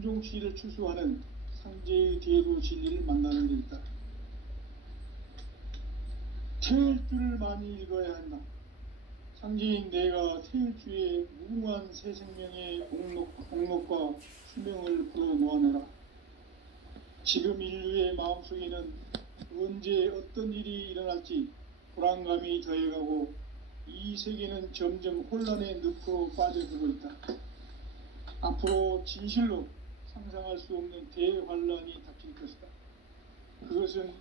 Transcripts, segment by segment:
윤종시를 추수하는 상제의 대도 진리를 만나는 데 있다. 태일주를 많이 읽어야 한다. 상제인 내가 태일주의 무궁한 새 생명의 공록과 수명을 불어놓아내라. 지금 인류의 마음속에는 언제 어떤 일이 일어날지 불안감이 더해가고 이 세계는 점점 혼란의 늪으로 빠져들고 있다. 앞으로 진실로 상상할 수 없는 대환란이 닥칠 것이다. 그것은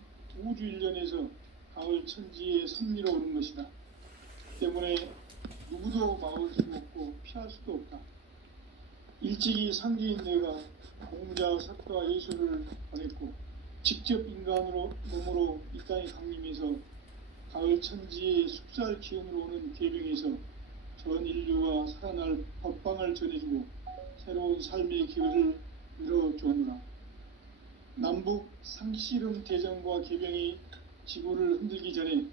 우주 일련에서 가을 천지에 섭리로 오는 것이다. 때문에 누구도 막을 수 없고 피할 수도 없다. 일찍이 상제인 내가 공자, 석가, 예수를 보냈고 직접 인간으로 몸으로 이 땅에 강림해서 가을 천지의 숲살 기운으로 오는 계병에서 전 인류가 살아날 법방을 전해주고 새로운 삶의 기회를 열어주느라. 남북 상씨름 대전과 계병이 지구를 흔들기 전에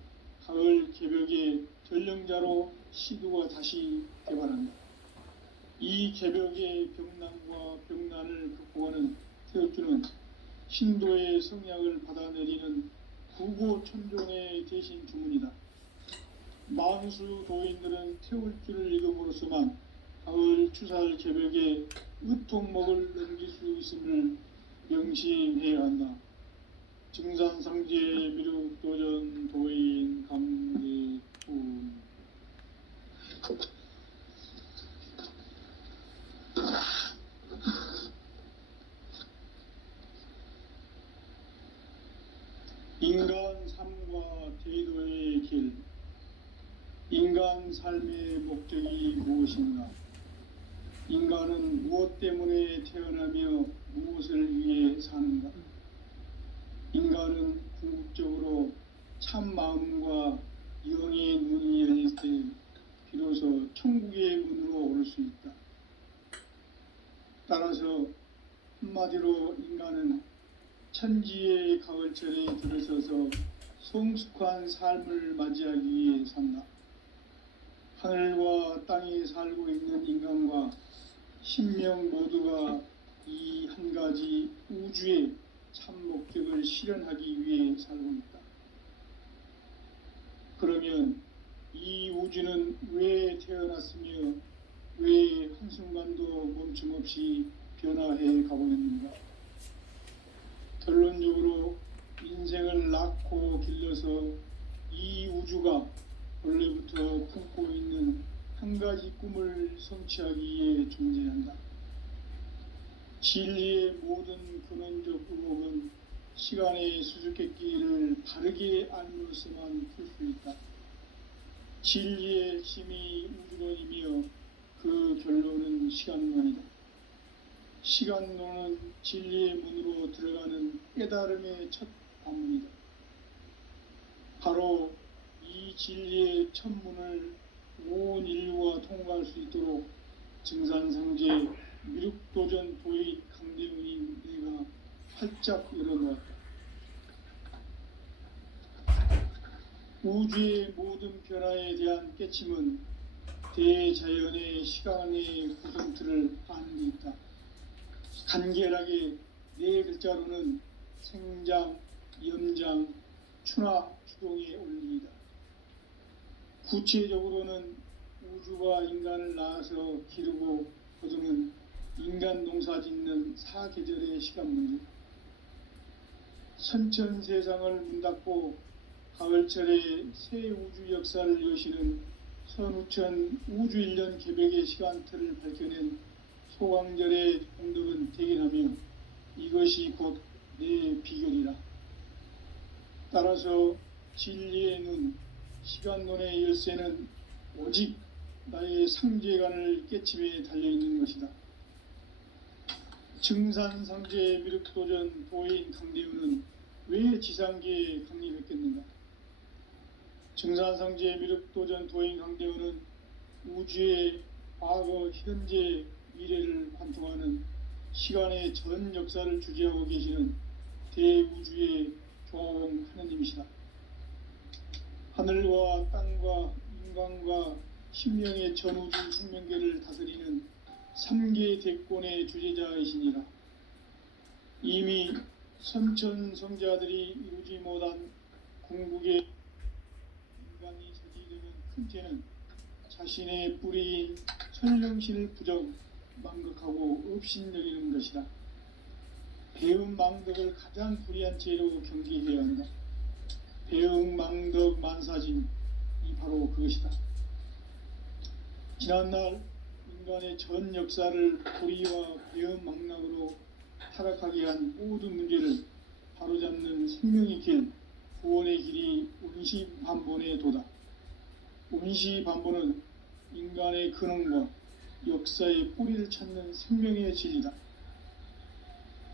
가을 개벽의 전령자로 시두가 다시 개발한다. 이 개벽의 병난과 병난을 극복하는 태울주는 신도의 성약을 받아내리는 구고천종의 대신 주문이다. 만수 도인들은 태울주를 읽음으로써만 가을 추살 개벽의 으통목을 넘길 수 있음을 명심해야 한다. 증산상제 미륵도전 도인 강대훈. 인간 삶과 제도의 길. 인간 삶의 목적이 무엇인가? 인간은 무엇 때문에 태어나며 무엇을 위해 사는가? 인간은 궁극적으로 참 마음과 영의 눈이 열릴 때 비로소 천국의 문으로 오를 수 있다. 따라서 한마디로 인간은 천지의 가을철에 들어서서 성숙한 삶을 맞이하기 위해 산다. 하늘과 땅에 살고 있는 인간과 신명 모두가 이 한 가지 우주의 참 목적을 실현하기 위해 살고 있다. 그러면 이 우주는 왜 태어났으며 왜 한순간도 멈춤없이 변화해 가고 있는가? 결론적으로 인생을 낳고 길러서 이 우주가 원래부터 품고 있는 한 가지 꿈을 성취하기 위해 존재한다. 진리의 모든 근원적 의혹은 시간의 수수께끼를 바르게 알므로서만 풀 수 있다. 진리의 핵심이 우주론이며 그 결론은 시간론이다. 시간론은 진리의 문으로 들어가는 깨달음의 첫 관문이다. 바로 이 진리의 첫 문을 온 인류가 통과할 수 있도록 증산상제 미륵도전 도의 강대훈이 내가 활짝 열어놓았다. 우주의 모든 변화에 대한 깨침은 대자연의 시간의 구성틀을 아는 데 있다. 간결하게 네 글자로는 생장, 염장, 추나 추동의 원리이다. 구체적으로는 우주가 인간을 낳아서 기르고 거두는 인간 농사 짓는 사계절의 시간 문제다. 선천 세상을 문닫고 가을철에 새 우주 역사를 여시는 선우천 우주일년 개벽의 시간틀을 밝혀낸 소강절의 공덕은 대견하며 이것이 곧 내 비결이라. 따라서 진리의 눈, 시간론의 열쇠는 오직 나의 상제관을 깨침에 달려있는 것이다. 증산상제 미륵도전 도인 강대훈은 왜 지상계에 강림했겠는가? 증산상제 미륵도전 도인 강대훈은 우주의 과거, 현재, 미래를 관통하는 시간의 전 역사를 주재하고 계시는 대우주의 조화원 하느님이시다. 하늘과 땅과 인간과 신명의 전우주 생명계를 다스리는 3개 대권의 주제자이시니라. 이미 선천성자들이 이루지 못한 궁극의 인간이 저지르는 큰 죄는 자신의 뿌리인 천령신을 부정, 망극하고 업신여기는 것이다. 배은망덕을 가장 불의한 죄로 경계해야 한다. 배은망덕 만사진이 바로 그것이다. 지난날 인간의 전 역사를 불의와 배은망락으로 타락하게 한 모든 문제를 바로잡는 생명의 길, 구원의 길이 운시반본의 도다. 운시반본은 인간의 근원과 역사의 뿌리를 찾는 생명의 진리다.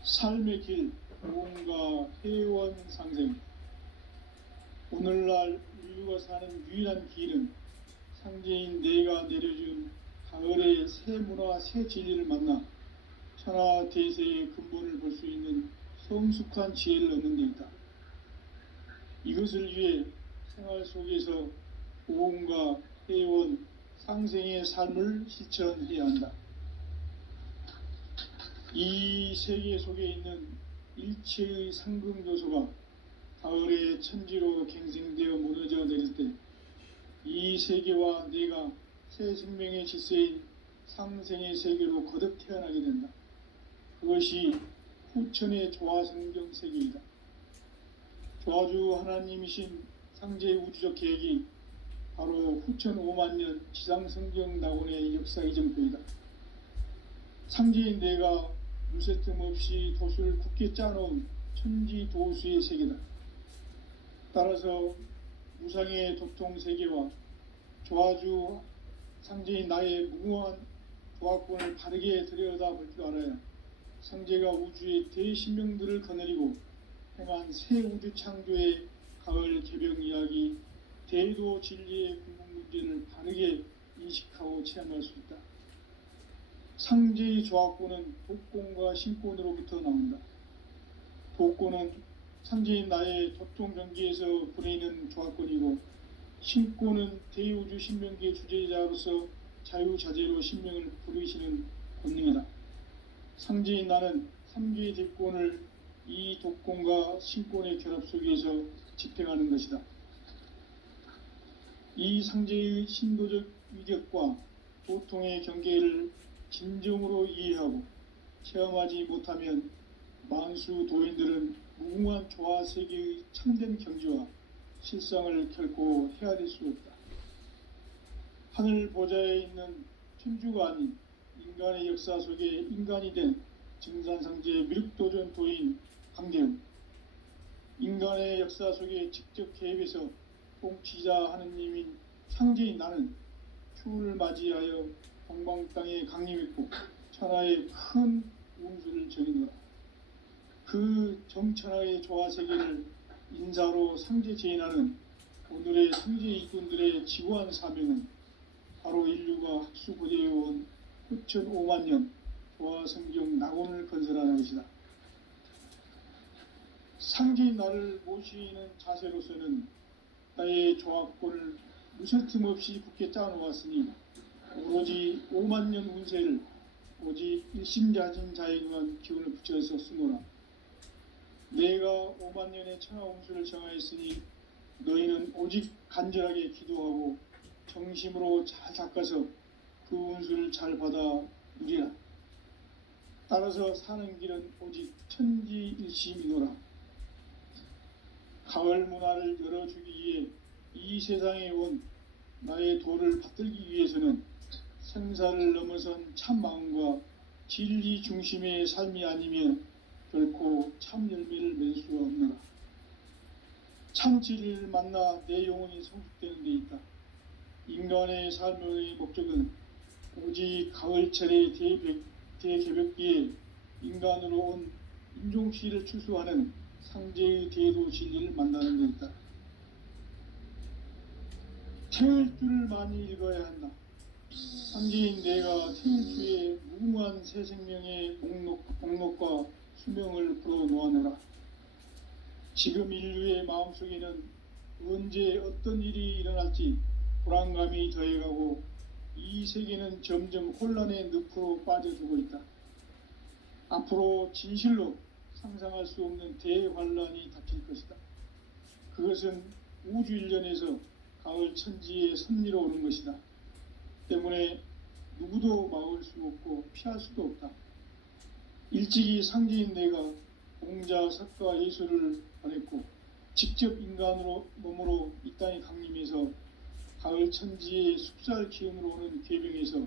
삶의 길, 무언가 회원 상생. 오늘날 인류가 사는 유일한 길은 상제인 내가 내려준 가을의 새 문화, 새 진리를 만나 천하 대세의 근본을 볼 수 있는 성숙한 지혜를 얻는 데 있다. 이것을 위해 생활 속에서 보험과 회원, 상생의 삶을 실천해야 한다. 이 세계 속에 있는 일체의 상금 요소가 가을의 천지로 갱생되어 무너져 내릴 때 이 세계와 내가 새 생명의 질서인 상생의 세계로 거듭 태어나게 된다. 그것이 후천의 조화성경 세계이다. 조화주 하나님이신 상제 우주적 계획이 바로 후천 5만년 지상성경 낙원의 역사의 전표이다. 상제인 내가 무쇠 틈 없이 도수를 굳게 짜놓은 천지 도수의 세계다. 따라서 무상의 도통 세계와 조화주 상제인 나의 무궁한 조화권을 바르게 들여다볼 줄 알아야 상제가 우주의 대신명들을 거느리고 행한 새 우주 창조의 가을 개병 이야기, 대도 진리의 궁극 문제를 바르게 인식하고 체험할 수 있다. 상제의 조화권은 독권과 신권으로부터 나온다. 독권은 상제인 나의 도통 경계에서 부리는 조화권이고, 신권은 대우주 신명기의 주제자로서 자유자재로 신명을 부르시는 권능이다. 상제인 나는 삼계의 대권을 이 독권과 신권의 결합 속에서 집행하는 것이다. 이 상제의 신도적 위력과 도통의 경계를 진정으로 이해하고 체험하지 못하면 만수 도인들은 무궁한 조화세계의 참된 경지와 실상을 결코 헤아릴 수 없다. 하늘 보좌에 있는 천주가 아닌 인간의 역사 속에 인간이 된 증산상제의 미륵도전 도인 강대훈, 인간의 역사 속에 직접 개입해서 통치자 하느님인 상제인 나는 추운을 맞이하여 동방 땅에 강림했고 천하의 큰 운수를 정의노라. 그 정천하의 조화세계를 인사로 상제 제인하는 오늘의 상제 일꾼들의 지구한 사명은 바로 인류가 학수고대해온 후천 5만년 조화성경 낙원을 건설하는 것이다. 상제인 나를 모시는 자세로서는 나의 조화권을 무쇠틈 없이 굳게 짜놓았으니 오로지 5만년 운세를 오직 일심자진 자에게만 기운을 붙여서 쓰노라. 내가 5만년의 천하 운수를 정하였으니 너희는 오직 간절하게 기도하고 정심으로 잘 닦아서 그 운수를 잘 받아 누리라. 따라서 사는 길은 오직 천지일심이노라. 가을 문화를 열어주기 위해 이 세상에 온 나의 도를 받들기 위해서는 생사를 넘어선 참 마음과 진리 중심의 삶이 아니면 결코 참 열매를 맺을 수가 없노라. 참 진리를 만나 내 영혼이 성숙되는 데 있다. 인간의 삶의 목적은 오직 가을철의 대개벽기에 인간으로 온 인종씨를 추수하는 상제의 대도 진리를 만나는 데 있다. 태을 줄을 많이 읽어야 한다. 상제인 내가 태일주의 무궁한 새 생명의 목록과 수명을 풀어놓아내라. 지금 인류의 마음속에는 언제 어떤 일이 일어날지 불안감이 더해가고 이 세계는 점점 혼란의 늪으로 빠져들고 있다. 앞으로 진실로 상상할 수 없는 대환란이 닥칠 것이다. 그것은 우주 일련에서 가을 천지의 섭리로 오는 것이다. 때문에 누구도 막을 수 없고 피할 수도 없다. 일찍이 상제인 내가 공자, 석가, 예수를 보냈고 직접 인간으로 몸으로 이 땅에 강림해서 가을 천지의 숲살 기운으로 오는 계병에서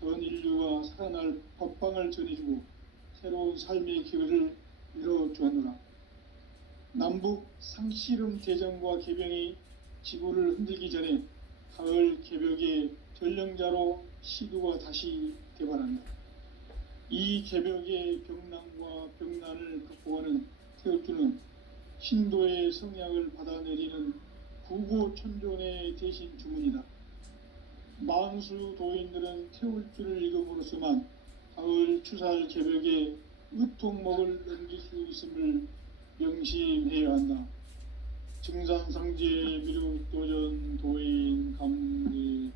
전 인류가 살아날 법방을 전해주고 새로운 삶의 기회를 이뤄주었노라. 남북 상씨름 대전과 개병이 지구를 흔들기 전에 가을 개벽의 전령자로 시두가 다시 개발한다. 이 개벽의 병난과 병난을 극복하는 태울주는 신도의 성약을 받아내리는 구고천존의 대신 주문이다. 만수 도인들은 태울주를 읽음으로써만 가을 추살 개벽에 의통목을 넘길 수 있음을 명심해야 한다. 증산상제 미륵도전 도인 감리구.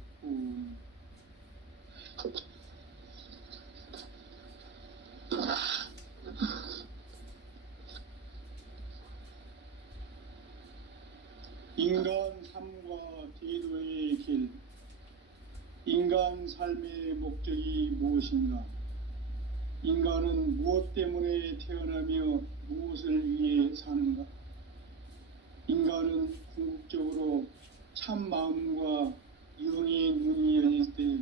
인간 삶과 제도의 길. 인간 삶의 목적이 무엇인가? 인간은 무엇 때문에 태어나며 무엇을 위해 사는가? 인간은 궁극적으로 참 마음과 영의 문이 열릴 때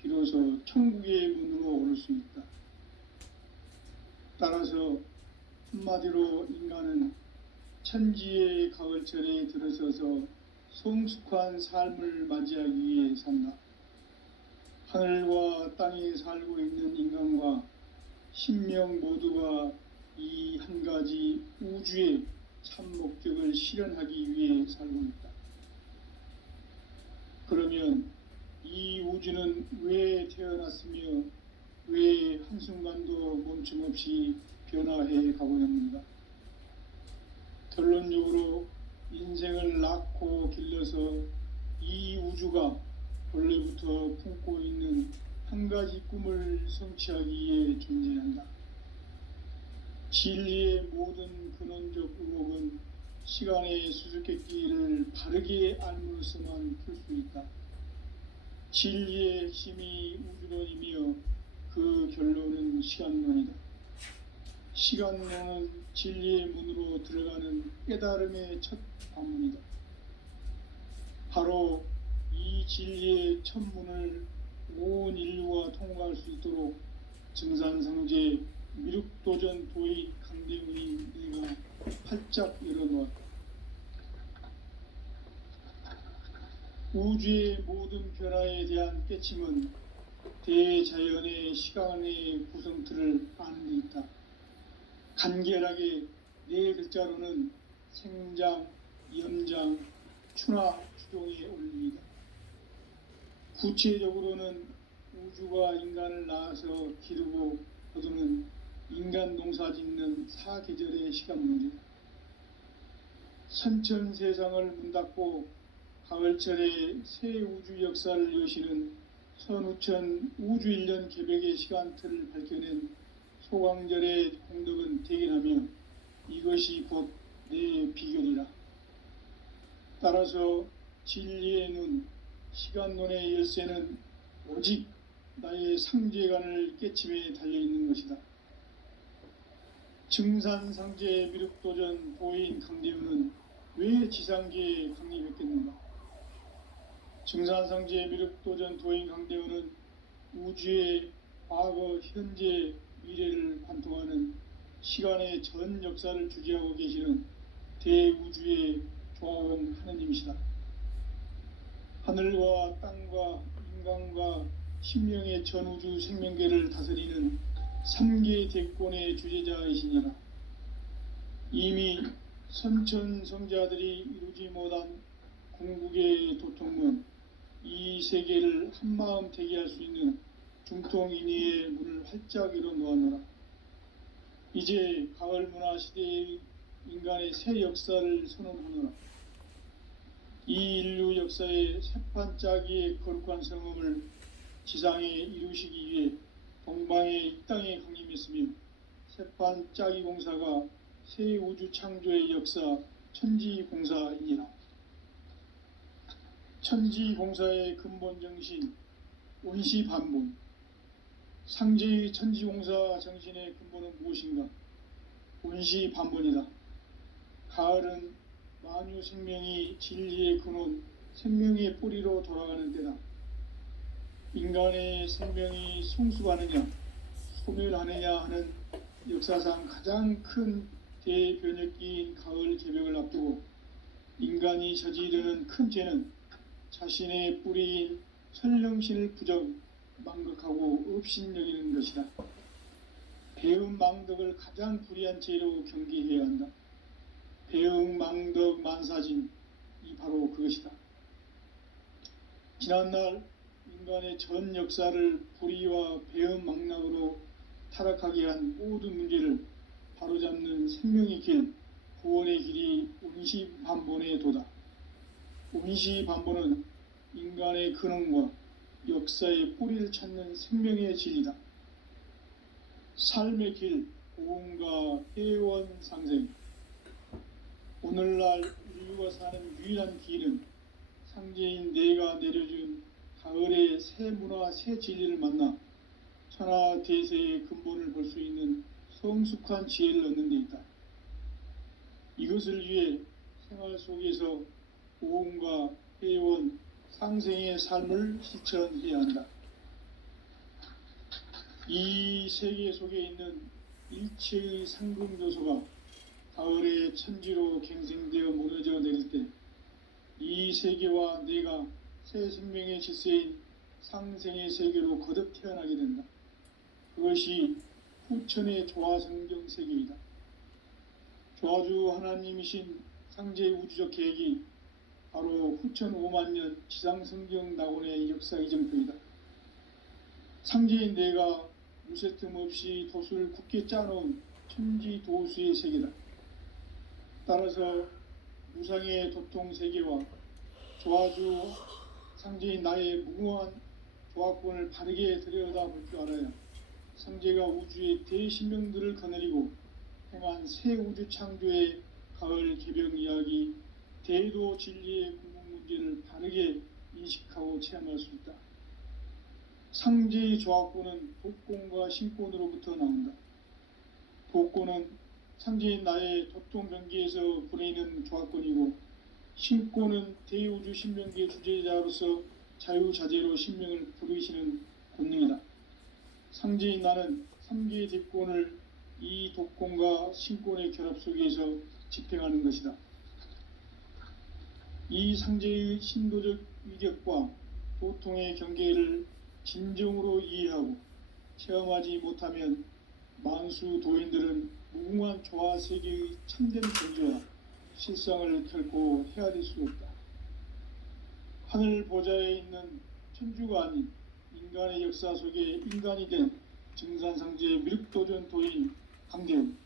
비로소 천국의 문으로 오를 수 있다. 따라서 한마디로 인간은 천지의 가을철에 들어서서 성숙한 삶을 맞이하기 위해 산다. 하늘과 땅에 살고 있는 인간과 신명 모두가 이 한 가지 우주의 참 목적을 실현하기 위해 살고 있다. 그러면 이 우주는 왜 태어났으며 왜 한순간도 멈춤없이 변화해 가고 있는가? 결론적으로 인생을 낳고 길러서 이 우주가 원래부터 품고 있는 한 가지 꿈을 성취하기 위해 존재한다. 진리의 모든 근원적 의혹은 시간의 수수께끼를 바르게 알므로서만 풀 수 있다. 진리의 핵심이 우주론이며 그 결론은 시간론이다. 시간론은 진리의 문으로 들어가는 깨달음의 첫 관문이다. 바로 이 진리의 첫 문을 온 인류가 통과할 수 있도록 증산상제 미륵도전 도의 강대문이 내가 활짝 열어놓았다. 우주의 모든 변화에 대한 깨침은 대자연의 시간의 구성틀을 아는 데 있다. 간결하게 네 글자로는 생장, 염장, 추나 추종의 원리이다. 구체적으로는 우주가 인간을 낳아서 기르고 거두는 인간 농사 짓는 사계절의 시간문이다. 선천 세상을 문닫고 가을철에 새 우주 역사를 여시는 선우천 우주일년 개벽의 시간틀을 밝혀낸 소강절의 공덕은 대견하며 이것이 곧 내 비결이라. 따라서 진리의 눈, 시간론의 열쇠는 오직 나의 상제관을 깨침에 달려있는 것이다. 증산상제 미륵도전 도인 강대우는 왜 지상계에 강림했겠는가? 증산상제 미륵도전 도인 강대우는 우주의 과거, 현재, 미래를 관통하는 시간의 전 역사를 주재하고 계시는 대우주의 조화원 하느님이시다. 하늘과 땅과 인간과 신명의 전우주 생명계를 다스리는 3계 대권의 주재자이시니라. 이미 선천성자들이 이루지 못한 궁극의 도통문, 이 세계를 한마음 되게 할 수 있는 중통인의의 문을 활짝 열어놓았노라. 이제 가을 문화 시대의 인간의 새 역사를 선언하노라. 이 인류 역사의 새판짜기의 거룩한 성음을 지상에 이루시기 위해 동방의 이 땅에 강림했으며 태판 짜기 공사가 새 우주 창조의 역사 천지공사이니라. 천지공사의 근본 정신 원시반본. 상제의 천지공사 정신의 근본은 무엇인가? 원시반본이다. 가을은 만유 생명이 진리의 근원, 생명의 뿌리로 돌아가는 때다. 인간의 생명이 성숙하느냐, 소멸하느냐 하는 역사상 가장 큰 대변혁기인 가을 개벽을 앞두고 인간이 저지르는 큰 죄는 자신의 뿌리인 설령신을 부정, 망극하고 업신여기는 것이다. 배은망덕을 가장 불의한 죄로 경계해야 한다. 배은망덕 만사진이 바로 그것이다. 지난날 인간의 전 역사를 불의와 배은망락으로 타락하게 한 모든 문제를 바로잡는 생명의 길, 구원의 길이 원시반본의 도다. 원시반본은 인간의 근원과 역사의 뿌리를 찾는 생명의 진리다. 삶의 길, 고음과 회원 상생. 오늘날 인류가 사는 유일한 길은 상제인 내가 내려준 가을의 새 문화, 새 진리를 만나 천하 대세의 근본을 볼 수 있는 성숙한 지혜를 얻는 데 있다. 이것을 위해 생활 속에서 고음과 회원, 상생의 삶을 실천해야 한다. 이 세계 속에 있는 일체의 상금 요소가 가을의 천지로 갱생되어 무너져 내릴 때 이 세계와 내가 새 생명의 질서인 상생의 세계로 거듭 태어나게 된다. 그것이 후천의 조화성경 세계이다. 조화주 하나님이신 상제의 우주적 계획이 바로 후천 5만년 지상성경 낙원의 역사 이정표이다. 상제인 내가 무쇠 틈 없이 도수를 굳게 짜놓은 천지도수의 세계다. 따라서 무상의 도통 세계와 조화주 상제인 나의 무궁한 조화권을 바르게 들여다볼 줄 알아야 상제가 우주의 대신명들을 거느리고 행한 새 우주 창조의 가을 개벽 이야기, 대도 진리의 궁극 문제를 바르게 인식하고 체험할 수 있다. 상제의 조화권은 독권과 신권으로부터 나온다. 독권은 상제인 나의 도통 경계에서 부리는 조화권이고, 신권은 대우주 신명기의 주제자로서 자유자재로 신명을 부르시는 권능이다. 상제인 나는 3개의 대권을 이 독권과 신권의 결합 속에서 집행하는 것이다. 이 상제의 신도적 위격과 도통의 경계를 진정으로 이해하고 체험하지 못하면 만수 도인들은 무궁한 조화 세계의 참된 경지와 실상을 결코 헤아릴 수 없다. 하늘 보좌에 있는 천주가 아닌 인간의 역사 속에 인간이 된 증산상제의 밀도전 도인 강대훈,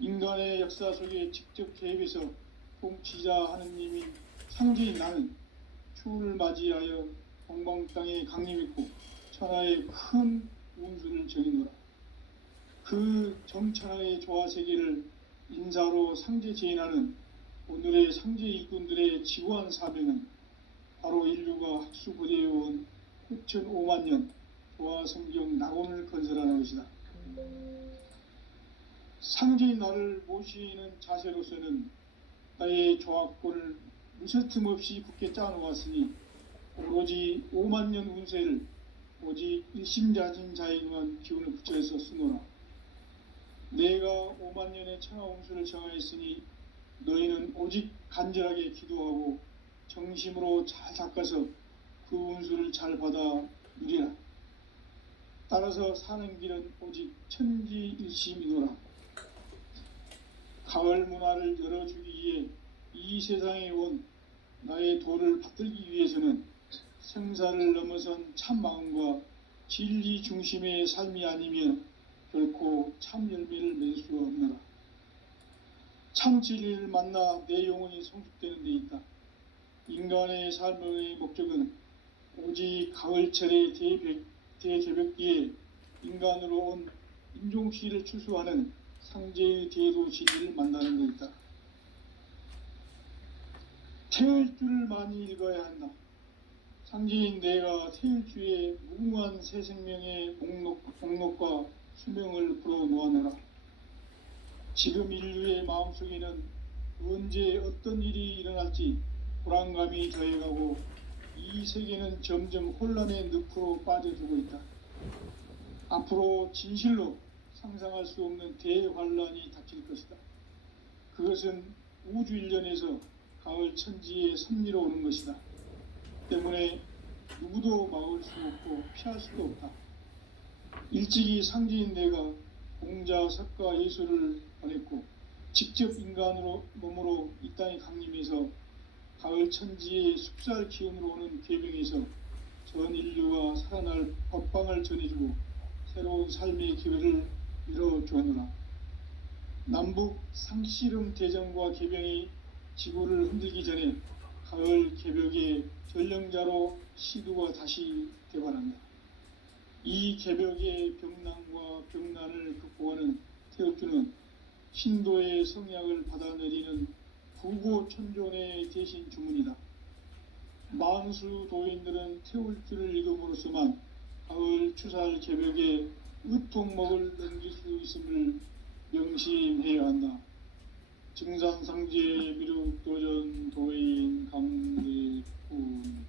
인간의 역사 속에 직접 개입해서 통치자 하느님인 상제인 나는 추운을 맞이하여 동방 땅에 강림했고 천하의 큰 운수를 정의노라. 그 정천하의 조화세계를 인사로 상제 제인하는 오늘의 상제 일꾼들의 지구한 사명은 바로 인류가 학수고대해온 후천 5만년 조화성경 낙원을 건설하는 것이다. 상제인 나를 모시는 자세로서는 나의 조화권을 무쇠틈 없이 굳게 짜놓았으니 오로지 5만년 운세를 오직 일심자진 자에게만 기운을 붙여서 쓰노라. 내가 5만년의 천하 운수를 정하였으니 너희는 오직 간절하게 기도하고 정심으로 잘 닦아서 그 운수를 잘 받아 누리라. 따라서 사는 길은 오직 천지일심이노라. 가을 문화를 열어주기 위해 이 세상에 온 나의 도를 받들기 위해서는 생사를 넘어선 참 마음과 진리 중심의 삶이 아니면 결코 참 열매를 맺을 수 없노라. 참 진리를 만나 내 영혼이 성숙되는 데 있다. 인간의 삶의 목적은 오직 가을철의 대개벽기에 인간으로 온 인종시를 추수하는 상제의 대도 진리를 만나는 것이다. 태을주를 많이 읽어야 한다. 상제인 내가 태을주의 무궁한 새 생명의 목록과 수명을 불어놓아노라. 지금 인류의 마음속에는 언제 어떤 일이 일어날지 불안감이 더해가고 이 세계는 점점 혼란의 늪으로 빠져들고 있다. 앞으로 진실로 상상할 수 없는 대환란이 닥칠 것이다. 그것은 우주 일련에서 가을 천지의 섭리로 오는 것이다. 때문에 누구도 막을 수 없고 피할 수도 없다. 일찍이 상제인 내가 공자, 석가, 예수를 보냈고 직접 인간으로 몸으로 이 땅에 강림해서 가을 천지의 숲살 기운으로 오는 궤병에서 전 인류가 살아날 법방을 전해주고 새로운 삶의 기회를 열어주었노라. 남북 상씨름 대전과 개병이 지구를 흔들기 전에 가을 개벽의 전령자로 시두가 다시 개발한다. 이 개벽의 병난과 병난을 극복하는 태엽주는 신도의 성약을 받아내리는 부고천존의 대신 주문이다. 만수 도인들은 태울주를 읽음으로써만 가을 추살 개벽의 으통목을 넘길 수 있음을 명심해야 한다. 증산상제 미륵도전 도인 감리꾼.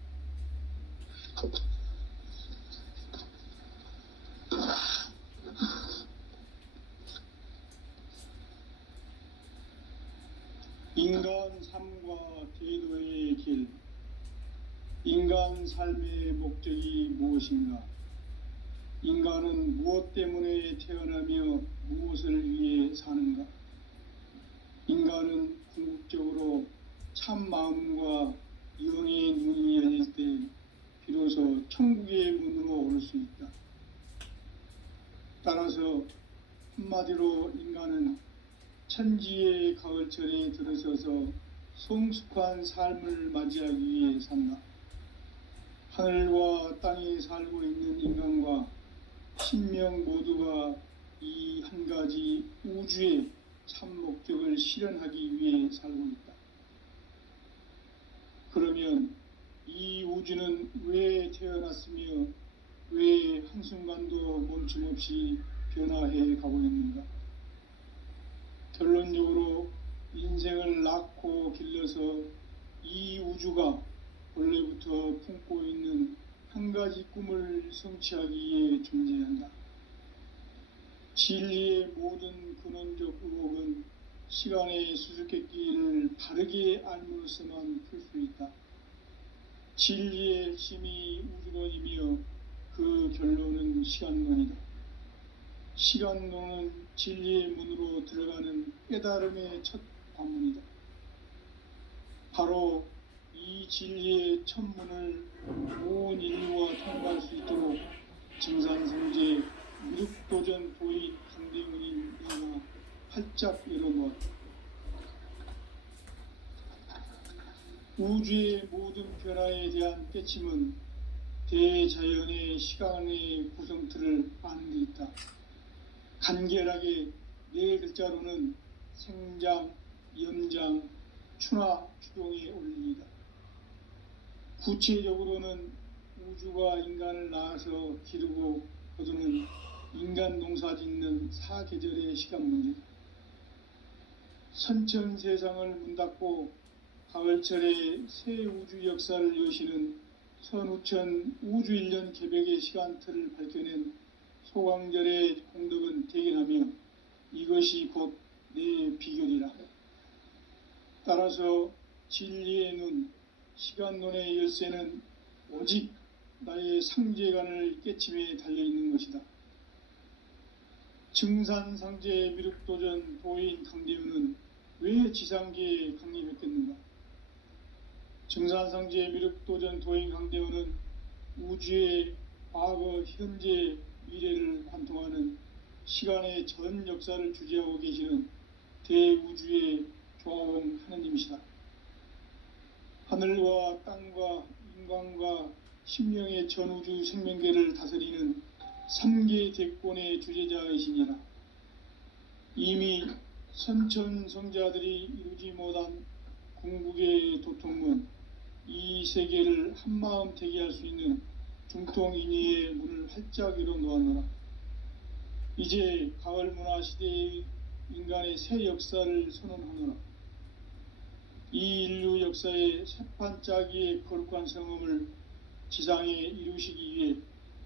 인간 삶과 제도의 길. 인간 삶의 목적이 무엇인가? 인간은 무엇 때문에 태어나며 무엇을 위해 사는가? 인간은 궁극적으로 참 마음과 영의 눈이 열릴 때 비로소 천국의 문으로 올 수 있다. 따라서 한마디로 인간은 천지의 가을철에 들어서서 성숙한 삶을 맞이하기 위해 산다. 하늘과 땅에 살고 있는 인간과 신명 모두가 이 한 가지 우주의 참 목적을 실현하기 위해 살고 있다. 그러면 이 우주는 왜 태어났으며 왜 한순간도 멈춤없이 변화해 가고 있는가? 결론적으로 인생을 낳고 길러서 이 우주가 원래부터 품고 있는 한 가지 꿈을 성취하기 위해 존재한다. 진리의 모든 근원적 의혹은 시간의 수수께끼를 바르게 알므로서만 풀 수 있다. 진리의 핵심이 우주론이며 그 결론은 시간론이다. 시간론은 진리의 문으로 들어가는 깨달음의 첫 관문이다. 바로 이 진리의 첫 문을 온 인류가 통과할 수 있도록 증산성제 미륵도전 도인 강대문인 내가 활짝 열어놓았다. 우주의 모든 변화에 대한 깨침은 대자연의 시간의 구성틀을 아는 데 있다. 간결하게 네 글자로는 생장, 염장, 추나 추동의 원리이다. 구체적으로는 우주가 인간을 낳아서 기르고 거두는 인간 농사 짓는 사계절의 시간 문제다. 선천 세상을 문 닫고 가을철에 새 우주 역사를 여시는 선우천 우주일년 개벽의 시간틀을 밝혀낸 소광절의 공덕은 대견하며 이것이 곧 내 비결이라. 따라서 진리의 눈, 시간론의 열쇠는 오직 나의 상제관을 깨침에 달려있는 것이다. 증산상제 미륵도전 도인 강대우는 왜 지상계에 강림했겠는가? 증산상제 미륵도전 도인 강대우는 우주의 과거, 현재, 미래를 관통하는 시간의 전 역사를 주재하고 계시는 대우주의 조화원 하느님이시다. 하늘과 땅과 인간과 심령의 전우주 생명계를 다스리는 삼계 대권의 주제자이시니라. 이미 선천성자들이 이루지 못한 궁극의 도통문 이 세계를 한마음 되게 할 수 있는 중통인의의 문을 활짝 열어 놓았노라. 이제 가을 문화 시대의 인간의 새 역사를 선언하노라. 이 인류 역사의 새판짜기의 거룩한 성음을 지상에 이루시기 위해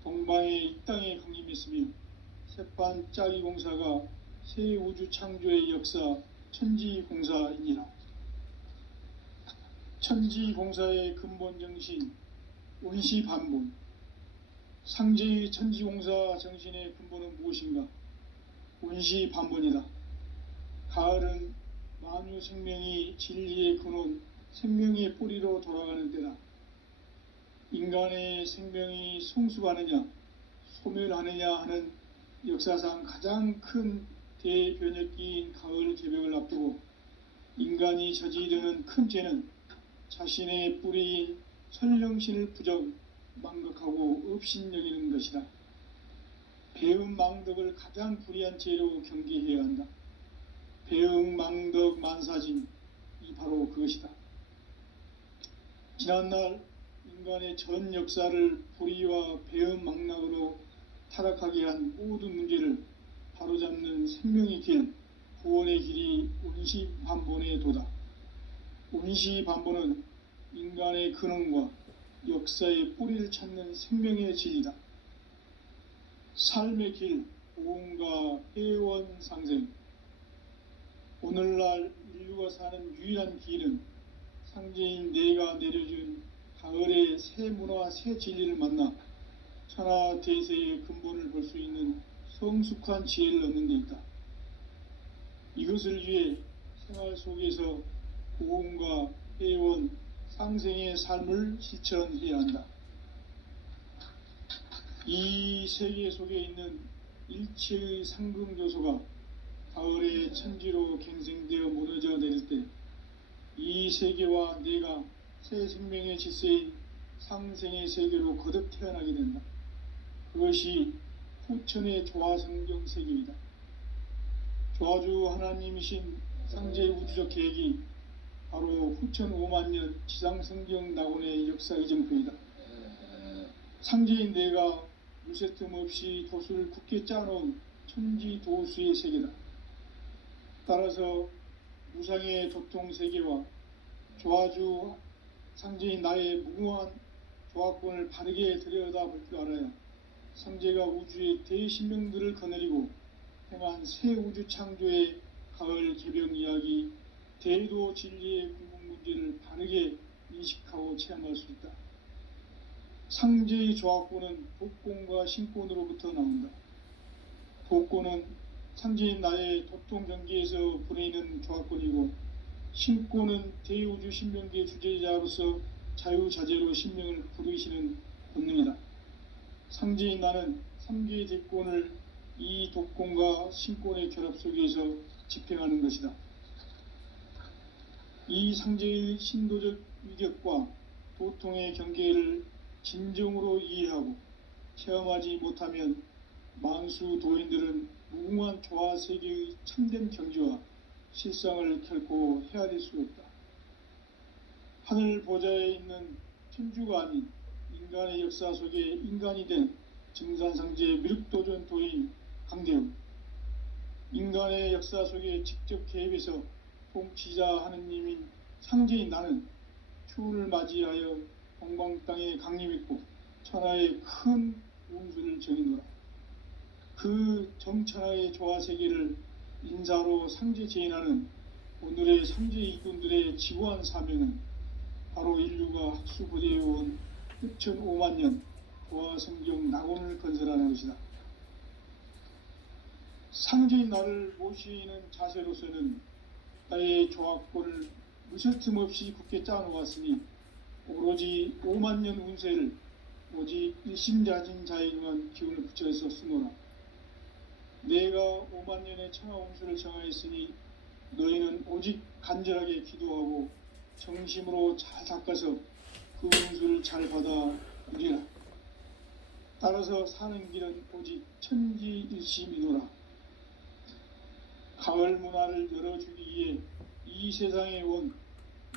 동방의 이 땅에 강림했으며 새판짜기 공사가 새 우주 창조의 역사 천지공사이니라. 천지공사의 근본 정신 원시반본. 상제의 천지공사 정신의 근본은 무엇인가? 원시반본이다. 가을은 만유 생명이 진리의 근원, 생명의 뿌리로 돌아가는 때다. 인간의 생명이 성숙하느냐, 소멸하느냐 하는 역사상 가장 큰 대변혁기인 가을 개벽을 앞두고 인간이 저지르는 큰 죄는 자신의 뿌리인 선령신을 부정, 망각하고 업신여기는 것이다. 배은망덕을 가장 불의한 죄로 경계해야 한다. 배은망덕 만사진이 바로 그것이다. 지난날 인간의 전 역사를 불의와 배은망락으로 타락하게 한 모든 문제를 바로잡는 생명의 길, 구원의 길이 원시반본의 도다. 원시반본은 인간의 근원과 역사의 뿌리를 찾는 생명의 진리다. 삶의 길, 보험과 회원상생. 오늘날 인류가 사는 유일한 길은 상제인 내가 내려준 가을의 새 문화, 새 진리를 만나 천하대세의 근본을 볼 수 있는 성숙한 지혜를 얻는 데 있다. 이것을 위해 생활 속에서 보험과 회원, 상생의 삶을 실천해야 한다. 이 세계 속에 있는 일체의 상금 요소가 가을의 천지로 갱생되어 무너져 내릴 때 이 세계와 내가 새 생명의 질서인 상생의 세계로 거듭 태어나게 된다. 그것이 후천의 조화성경 세계이다. 조화주 하나님이신 상제 우주적 계획이 바로 후천 5만년 지상성경 낙원의 역사 이정표이다. 상제인 내가 무쇠 틈 없이 도수를 굳게 짜놓은 천지도수의 세계다. 따라서 무상의 도통 세계와 조화주 상제인 나의 무궁한 조화권을 바르게 들여다볼 줄 알아야 상제가 우주의 대신명들을 거느리고 행한 새 우주 창조의 가을 개병 이야기, 대도 진리의 궁극 문제를 바르게 인식하고 체험할 수 있다. 상제의 조화권은 복권과 신권으로부터 나온다. 복권은 상제인 나의 도통 경계에서 부리는 조화권이고, 신권은 대우주 신명기의 주제자로서 자유자재로 신명을 부르시는 본능이다. 상제인 나는 3개의 대권을 이 독권과 신권의 결합 속에서 집행하는 것이다. 이 상제의 신도적 위격과 도통의 경계를 진정으로 이해하고 체험하지 못하면 만수 도인들은 무궁한 조화 세계의 참된 경지와 실상을 결코 헤아릴 수 없다. 하늘 보좌에 있는 천주가 아닌 인간의 역사 속에 인간이 된 증산상제 미륵도전 도인 강대훈, 인간의 역사 속에 직접 개입해서 통치자 하느님인 상제인 나는 추운을 맞이하여 동방 땅에 강림했고 천하의 큰 운수를 정의노라. 그 정천하의 조화세계를 인사로 상제 제인하는 오늘의 상제 이군들의 지고한 사명은 바로 인류가 학수부대해온 후천 5만년 조화성경 낙원을 건설하는 것이다. 상제인 나를 모시는 자세로서는 나의 조화권을 무쇠 틈 없이 굳게 짜놓았으니 오로지 5만년 운세를 오직 일심자진 자에게만 기운을 붙여서 쓰노라. 내가 5만년의 천하 운수를 정하였으니 너희는 오직 간절하게 기도하고 정심으로 잘 닦아서 그 운수를 잘 받아 누리라. 따라서 사는 길은 오직 천지일심이노라. 가을 문화를 열어주기 위해 이 세상에 온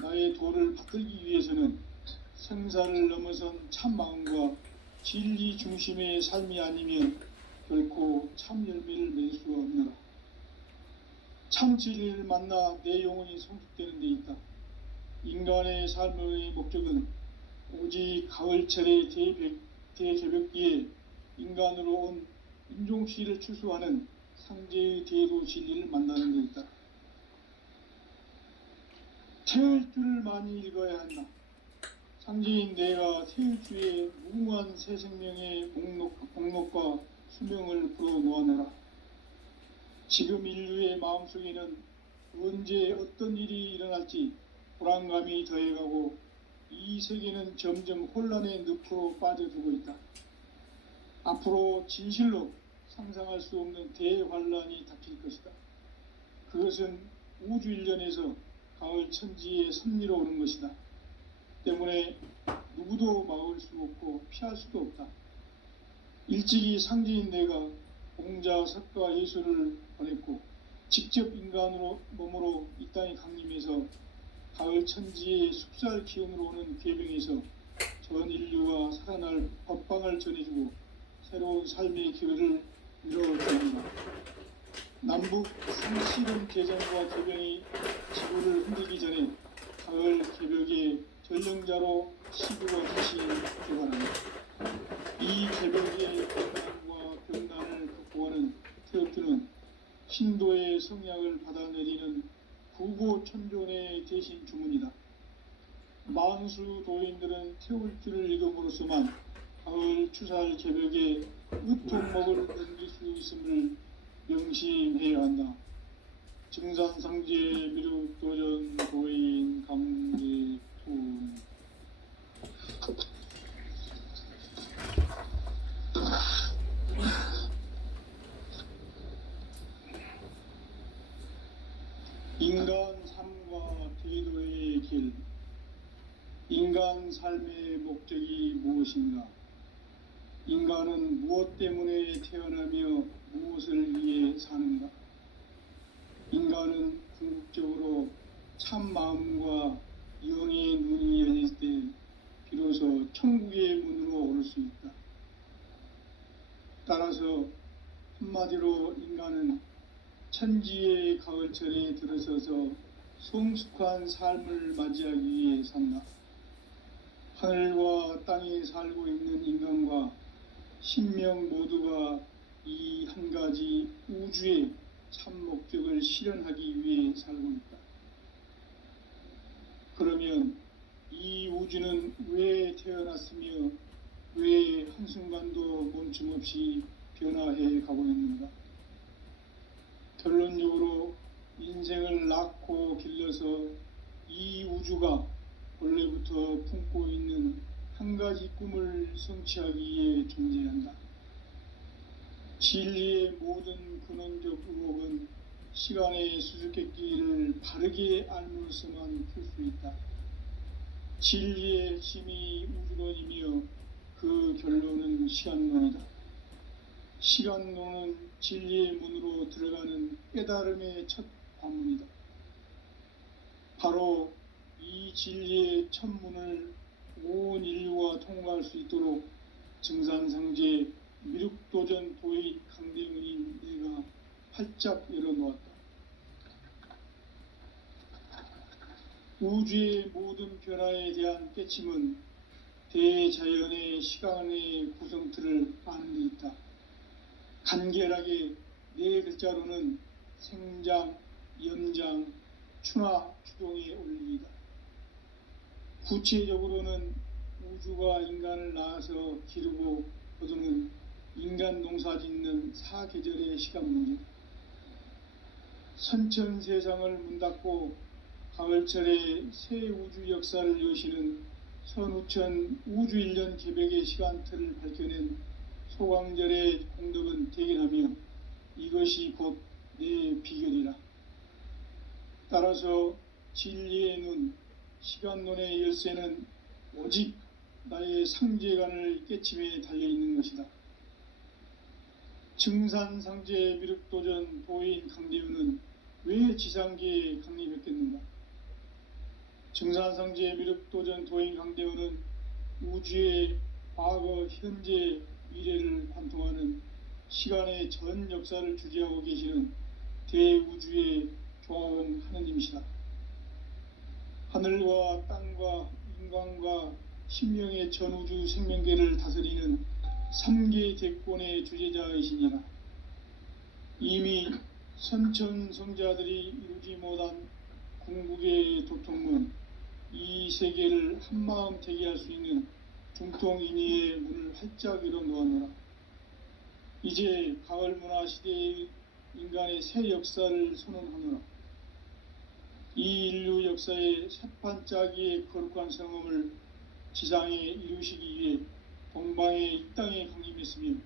나의 도를 받들기 위해서는 생사를 넘어선 참 마음과 진리 중심의 삶이 아니면 결코 참 열매를 맺을 수가 없노라. 참 진리를 만나 내 영혼이 성숙되는 데 있다. 인간의 삶의 목적은 오직 가을철의 대개벽기에 인간으로 온 인종시를 추수하는 상제의 대도 진리를 만나는 데 있다. 태을 줄을 많이 읽어야 한다. 상제인 내가 태을 주에 무궁한 새 생명의 목록과 수명을 불어놓아내라. 지금 인류의 마음속에는 언제 어떤 일이 일어날지 불안감이 더해가고 이 세계는 점점 혼란의 늪으로 빠져들고 있다. 앞으로 진실로 상상할 수 없는 대환란이 닥칠 것이다. 그것은 우주 일련에서 가을 천지의 섭리로 오는 것이다. 때문에 누구도 막을 수 없고 피할 수도 없다. 일찍이 상제인 내가 공자, 석가, 예수를 보냈고 직접 인간으로 몸으로 이 땅에 강림해서 가을 천지의 숲살 기운으로 오는 괴병에서 전 인류가 살아날 법방을 전해주고 새로운 삶의 기회를 열어줍니다. 남북 상실은 개정과 개병이 지구를 흔들기 전에 가을 개벽의 전령자로 시구가 다시 개발합니다. 이 개벽의 고난과 병난을 극복하는 테오트는 신도의 성약을 받아내리는 구고천존의 대신 주문이다. 만수 도인들은 태울주를 읽음으로써만 가을 추살 개벽의 으통목을 넘길 수 있음을 명심해야 한다. 증산상제 미륵도전 도인 강제토. 인간 삶과 대도의 길. 인간 삶의 목적이 무엇인가? 인간은 무엇 때문에 태어나며 무엇을 위해 사는가? 인간은 궁극적으로 참 마음과 영의 눈이 열릴 때 비로소 천국의 문으로 오를 수 있다. 따라서 한마디로 인간은 천지의 가을철에 들어서서 성숙한 삶을 맞이하기 위해 산다. 하늘과 땅에 살고 있는 인간과 신명 모두가 이 한 가지 우주의 참 목적을 실현하기 위해 살고 있다. 그러면 이 우주는 왜 태어났으며 왜 한순간도 멈춤없이 변화해 가고 있는가? 결론적으로 인생을 낳고 길러서 이 우주가 원래부터 품고 있는 한 가지 꿈을 성취하기 위해 존재한다. 진리의 모든 근원적 의혹은 시간의 수수께끼를 바르게 알므로서만 풀 수 있다. 진리의 핵심이 우주론이며 그 결론은 시간론이다. 시간론은 진리의 문으로 들어가는 깨달음의 첫 관문이다. 바로 이 진리의 첫 문을 온 인류가 통과할 수 있도록 증산상제 미륵도전 도인 강대문인 내가 활짝 열어놓았다. 우주의 모든 변화에 대한 깨침은 대자연의 시간의 구성틀을 아는 데 있다. 간결하게 네 글자로는 생장, 연장, 추나 추동의 원리이다. 구체적으로는 우주가 인간을 낳아서 기르고 거두는 인간 농사 짓는 사계절의 시간 문제. 선천 세상을 문닫고 가을철에 새 우주 역사를 여시는 선우천 우주일년 개벽의 시간틀을 밝혀낸 소광절의 공덕은 대견하며 이것이 곧 내 비결이라. 따라서 진리의 눈, 시간론의 열쇠는 오직 나의 상제관을 깨침에 달려있는 것이다. 증산상제 미륵도전 도인 강대우는 왜 지상계에 강림했겠는가? 증산상제 미륵도전 도인 강대우는 우주의 과거, 현재, 미래를 관통하는 시간의 전 역사를 주재하고 계시는 대우주의 조화원 하느님이시다. 하늘과 땅과 인간과 신명의 전우주 생명계를 다스리는 3계 대권의 주재자이시니라. 이미 선천성자들이 이루지 못한 궁극의 도통문, 이 세계를 한마음 되게 할 수 있는 중통인의의 문을 활짝 열어 놓았노라. 이제 가을 문화 시대의 인간의 새 역사를 선언하노라. 이 인류 역사의 새판짜기의 거룩한 성음을 지상에 이루시기 위해 동방의 이 땅에 강림했으며,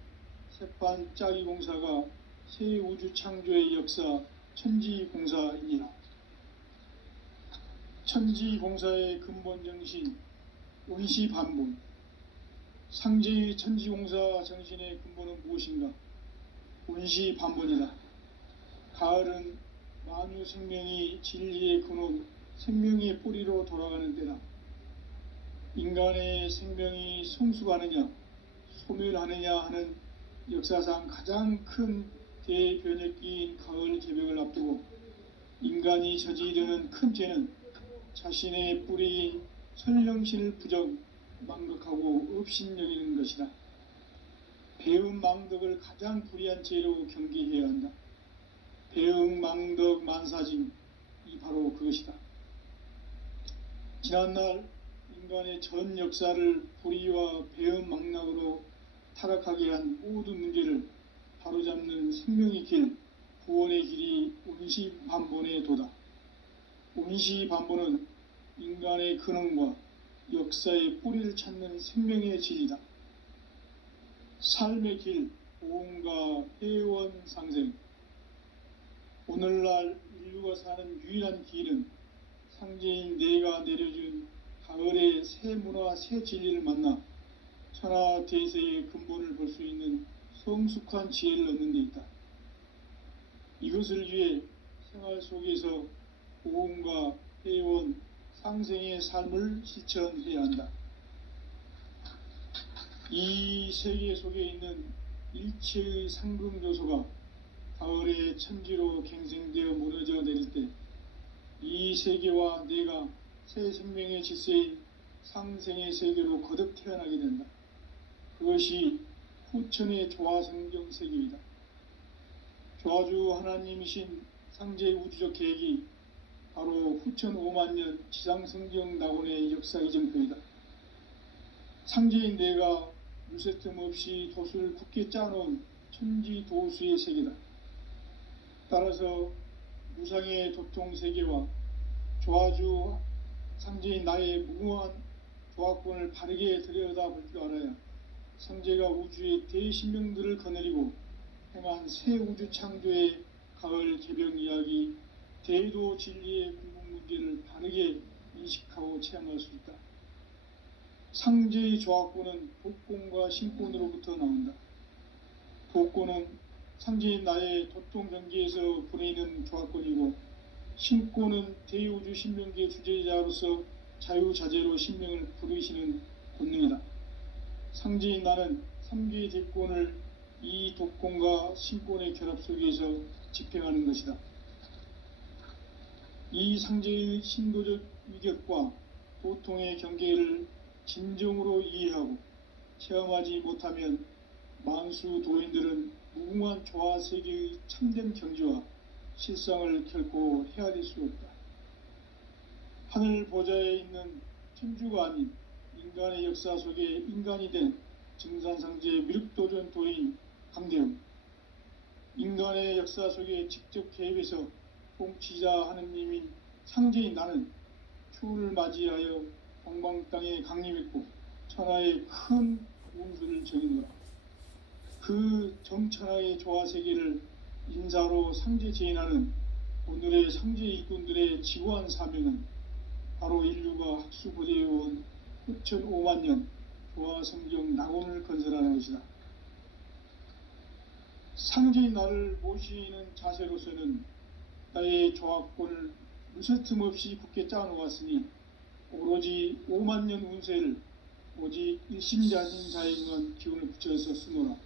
새판짜기 공사가 새 우주 창조의 역사 천지공사이니라. 천지공사의 근본 정신 원시반본, 상제의 천지공사 정신의 근본은 무엇인가? 원시반본이다. 가을은 만유 생명이 진리의 근원, 생명의 뿌리로 돌아가는 때다. 인간의 생명이 성숙하느냐 소멸하느냐 하는 역사상 가장 큰 대변혁기인 가을 개벽을 앞두고 인간이 저지르는 큰 죄는 자신의 뿌리인 설령신을 부정, 망극하고 업신여기는 것이다. 배음 망덕을 가장 불의한 죄로 경계해야 한다. 배음 망덕 만사짐이 바로 그것이다. 지난날 인간의 전 역사를 불의와 배음 망락으로 타락하게 한 모든 문제를 바로잡는 생명의 길, 구원의 길이 원시반본의 도다. 원시반본은 인간의 근원과 역사의 뿌리를 찾는 생명의 진리다. 삶의 길, 보험과 회원 상생. 오늘날 인류가 사는 유일한 길은 상제인 내가 내려준 가을의 새 문화, 새 진리를 만나 천하 대세의 근본을 볼 수 있는 성숙한 지혜를 얻는 데 있다. 이것을 위해 생활 속에서 보험과 회원, 상생의 삶을 실천해야 한다. 이 세계 속에 있는 일체의 상금 요소가 가을의 천지로 갱생되어 무너져 내릴 때 이 세계와 내가 새 생명의 질서인 상생의 세계로 거듭 태어나게 된다. 그것이 후천의 조화성경 세계이다. 조화주 하나님이신 상제의 우주적 계획이 바로 후천 5만년 지상성경 낙원의 역사 이정표이다. 상제인 내가 무쇠 틈 없이 돛을 굳게 짜놓은 천지도수의 세계다. 따라서 무상의 도통세계와 조화주 상제인 나의 무궁한 조화권을 바르게 들여다볼 줄 알아야 상제가 우주의 대신명들을 거느리고 행한 새 우주 창조의 가을 개벽 이야기, 대도 진리의 궁극 문제를 바르게 인식하고 체험할 수 있다. 상제의 조화권은 독권과 신권으로부터 나온다. 독권은 상제인 나의 도통 경계에서 보내는 조화권이고, 신권은 대우주 신명계 주제자로서 자유자재로 신명을 부르시는 권능이다. 상제인 나는 3개의 대권을 이 독권과 신권의 결합 속에서 집행하는 것이다. 이 상제의 신도적 위격과 도통의 경계를 진정으로 이해하고 체험하지 못하면 만수 도인들은 무궁한 조화세계의 참된 경지와 실상을 결코 헤아릴 수 없다. 하늘 보좌에 있는 천주가 아닌 인간의 역사 속에 인간이 된 증산상제 미륵도전 도인 강대웅, 인간의 역사 속에 직접 개입해서 통치자 하느님인 상제인 나는 추를 맞이하여 동방 땅에 강림했고 천하의 큰 운수를 정의노라. 그 정천하의 조화세계를 인사로 상제 제인하는 오늘의 상제 일꾼들의 지구한 사명은 바로 인류가 학수고대해온 후천 5만년 조화성경 낙원을 건설하는 것이다. 상제의 나를 모시는 자세로서는 나의 조합권을 무서틈없이 굳게 짜놓았으니 오로지 5만 년 운세를 오직 일심자진 자에게만 기운을 붙여서 쓰노라.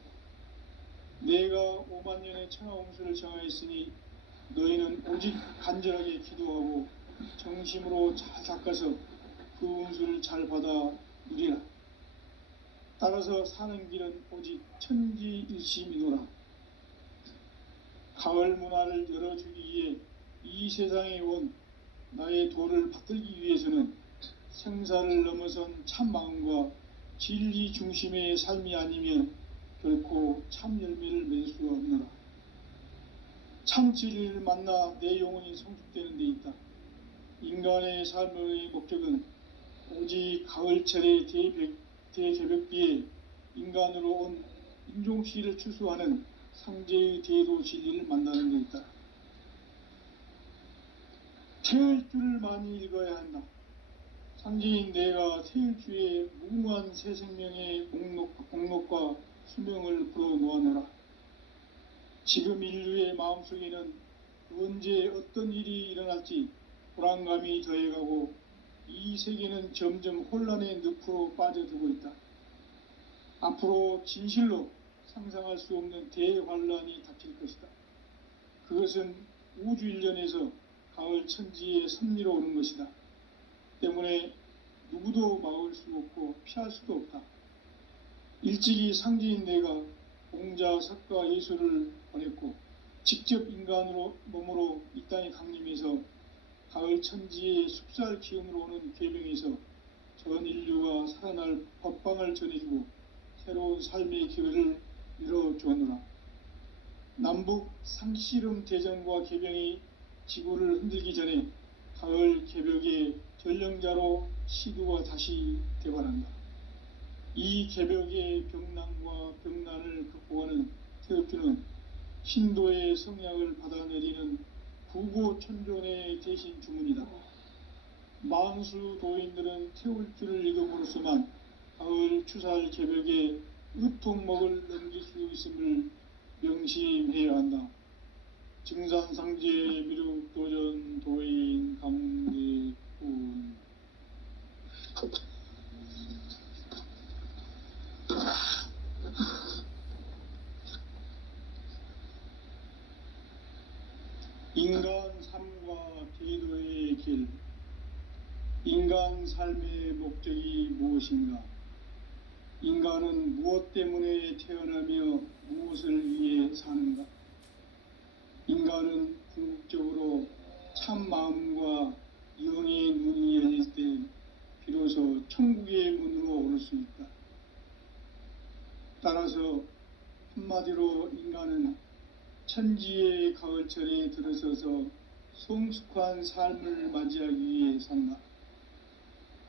내가 5만 년의 천하 운수를 정하였으니 너희는 오직 간절하게 기도하고 정심으로 잘 닦아서 그 운수를 잘 받아 누리라. 따라서 사는 길은 오직 천지일심이노라. 가을 문화를 열어주기 위해 이 세상에 온 나의 도를 받들기 위해서는 생사를 넘어선 참 마음과 진리 중심의 삶이 아니면 결코 참 열매를 맺을 수가 없노라. 참 진리를 만나 내 영혼이 성숙되는 데 있다. 인간의 삶의 목적은 오직 가을철의 대개벽비에 인간으로 온 인종시를 추수하는 상제의 대도 진리를 만나는 데 있다. 태일주를 많이 읽어야 한다. 상제인 내가 태일주의 무궁한 새 생명의 공록과 수명을 불어놓아노라. 지금 인류의 마음속에는 언제 어떤 일이 일어날지 불안감이 더해가고 이 세계는 점점 혼란의 늪으로 빠져들고 있다. 앞으로 진실로 상상할 수 없는 대환란이 닥칠 것이다. 그것은 우주 일련에서 가을 천지의 섭리로 오는 것이다. 때문에 누구도 막을 수 없고 피할 수도 없다. 일찍이 상제인 내가 공자, 석가, 예수를 보냈고 직접 인간으로 몸으로 이 땅에 강림해서 가을 천지의 숲살 기운으로 오는 계명에서 전 인류가 살아날 법방을 전해주고 새로운 삶의 기회를 열어주었노라. 남북 상씨름 대전과 개병이 지구를 흔들기 전에 가을 개벽의 전령자로 시두가 다시 대발한다. 이 개벽의 병난과 병난을 극복하는 태극주는 신도의 성약을 받아내리는 구고천존의 대신 주문이다. 만수 도인들은 태울주를 읽음으로써만 가을 추살 개벽에 으통목을 넘길 수 있음을 명심해야 한다. 증산상제 미륵도전 도인 강대군. 인간 삶과 계도의 길. 인간 삶의 목적이 무엇인가? 인간은 무엇 때문에 태어나며 무엇을 위해 사는가? 인간은 궁극적으로 참 마음과 영의 눈이 열릴 때 비로소 천국의 문으로 오를 수 있다. 따라서 한마디로 인간은 천지의 가을철에 들어서서 성숙한 삶을 맞이하기 위해 산다.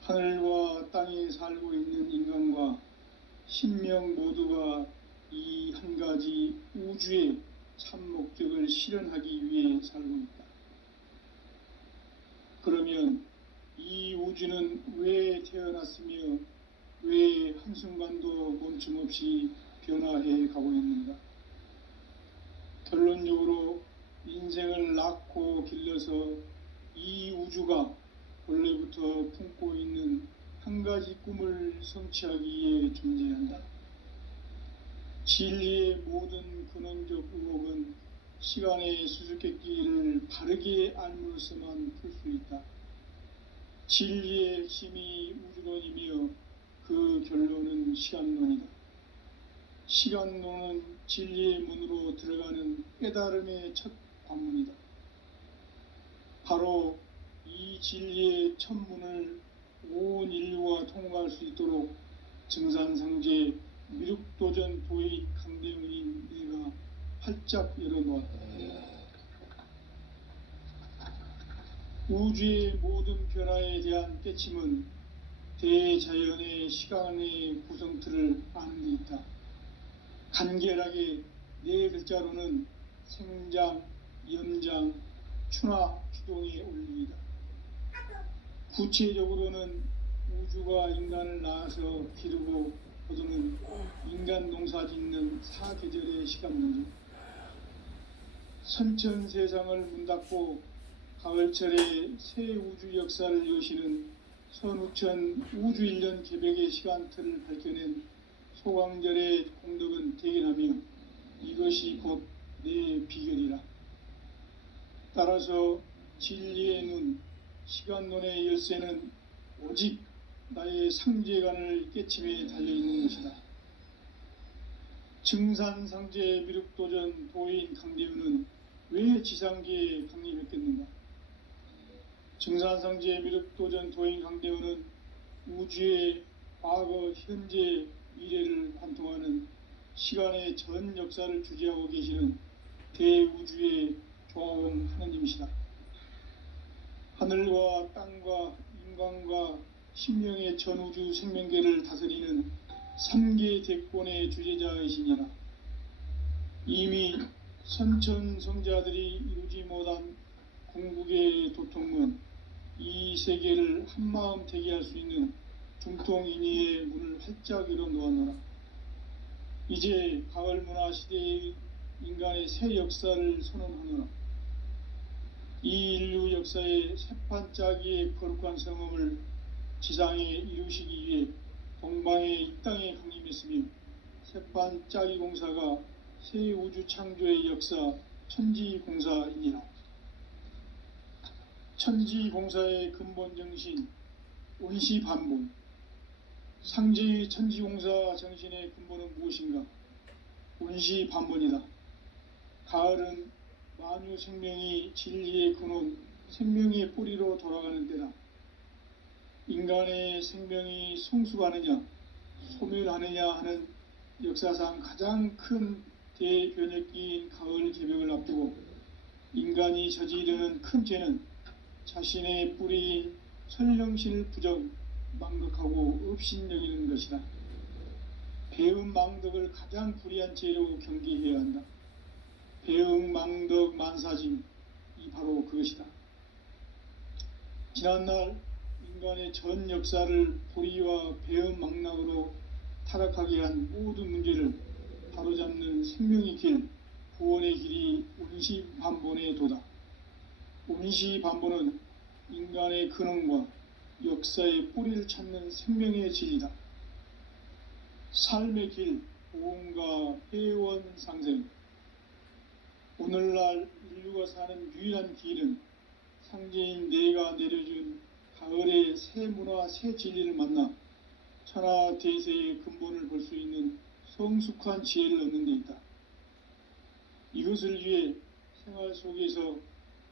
하늘과 땅에 살고 있는 인간과 신명 모두가 이 한 가지 우주의 참 목적을 실현하기 위해 살고 있다. 그러면 이 우주는 왜 태어났으며 왜 한순간도 멈춤없이 변화해 가고 있는가? 결론적으로 인생을 낳고 길러서 이 우주가 원래부터 품고 있는 한 가지 꿈을 성취하기 위해 존재한다. 진리의 모든 근원적 의혹은 시간의 수수께끼를 바르게 알므로서만 풀 수 있다. 진리의 핵심이 우주론이며 그 결론은 시간론이다. 시간론은 진리의 문으로 들어가는 깨달음의 첫 관문이다. 바로 이 진리의 첫 문을 온 인류가 통과할 수 있도록 증산상제 미륵도전 도의 강대문인 내가 활짝 열어놓았다. 우주의 모든 변화에 대한 깨침은 대자연의 시간의 구성틀을 아는 데 있다. 간결하게 네 글자로는 생장, 염장, 추나, 추동의 원리이다. 구체적으로는 우주가 인간을 낳아서 기르고 거두는 인간 농사 짓는 사계절의 시간 문제, 선천 세상을 문 닫고 가을철에 새 우주 역사를 여시는 선우천 우주일년 개벽의 시간틀을 밝혀낸 소강절의 공덕은 대견하며 이것이 곧 내 비결이라. 따라서 진리의 눈, 시간론의 열쇠는 오직 나의 상제관을 깨침에 달려있는 것이다. 증산상제 미륵도전 도인 강대우는 왜 지상계에 강림했겠는가? 증산상제 미륵도전 도인 강대우는 우주의 과거, 현재, 미래를 관통하는 시간의 전 역사를 주재하고 계시는 대우주의 조화원 하느님이시다. 하늘과 땅과 인간과 신명의 전우주 생명계를 다스리는 3계 대권의 주재자이시니라. 이미 선천성자들이 이루지 못한 궁극의 도통은 이 세계를 한마음 되게 할 수 있는 중통인의의 문을 활짝 열어 놓았노라. 이제 가을 문화 시대의 인간의 새 역사를 선언하노라. 이 인류 역사의 새판짜기의 거룩한 성음을 지상에 이루시기 위해 동방의 이 땅에 강림했으며 새판짜기 공사가 새 우주 창조의 역사 천지공사이니라. 천지공사의 근본 정신 원시반본. 상제의 천지공사 정신의 근본은 무엇인가? 원시반본이다. 가을은 만유 생명이 진리의 근원, 생명의 뿌리로 돌아가는 때다. 인간의 생명이 성숙하느냐, 소멸하느냐 하는 역사상 가장 큰 대변혁기인 가을 개벽을 앞두고 인간이 저지르는 큰 죄는 자신의 뿌리인 선령신을 부정, 망덕하고 업신여기는 것이다. 배음 망덕을 가장 불의한 죄로 경계해야 한다. 배음 망덕 만사짐이 바로 그것이다. 지난날 인간의 전 역사를 불의와 배음 망락으로 타락하게 한 모든 문제를 바로잡는 생명의 길, 구원의 길이 원시반본의 도다. 원시반본은 인간의 근원과 역사의 뿌리를 찾는 생명의 진리다. 삶의 길, 보험과 회원 상생. 오늘날 인류가 사는 유일한 길은 상제인 내가 내려준 가을의 새 문화, 새 진리를 만나 천하 대세의 근본을 볼 수 있는 성숙한 지혜를 얻는 데 있다. 이것을 위해 생활 속에서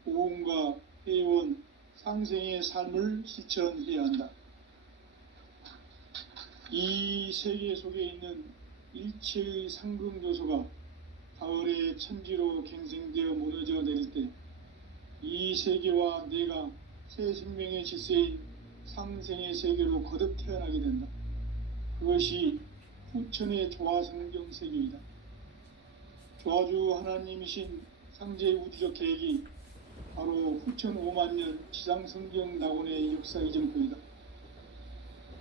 보험과 회원, 상생의 삶을 실천해야 한다. 이 세계 속에 있는 일체의 상금요소가 가을의 천지로 갱생되어 무너져 내릴 때 이 세계와 내가 새 생명의 질서인 상생의 세계로 거듭 태어나게 된다. 그것이 후천의 조화성경 세계이다. 조화주 하나님이신 상제 우주적 계획이 바로 후천 5만년 지상성경 낙원의 역사 이전표이다.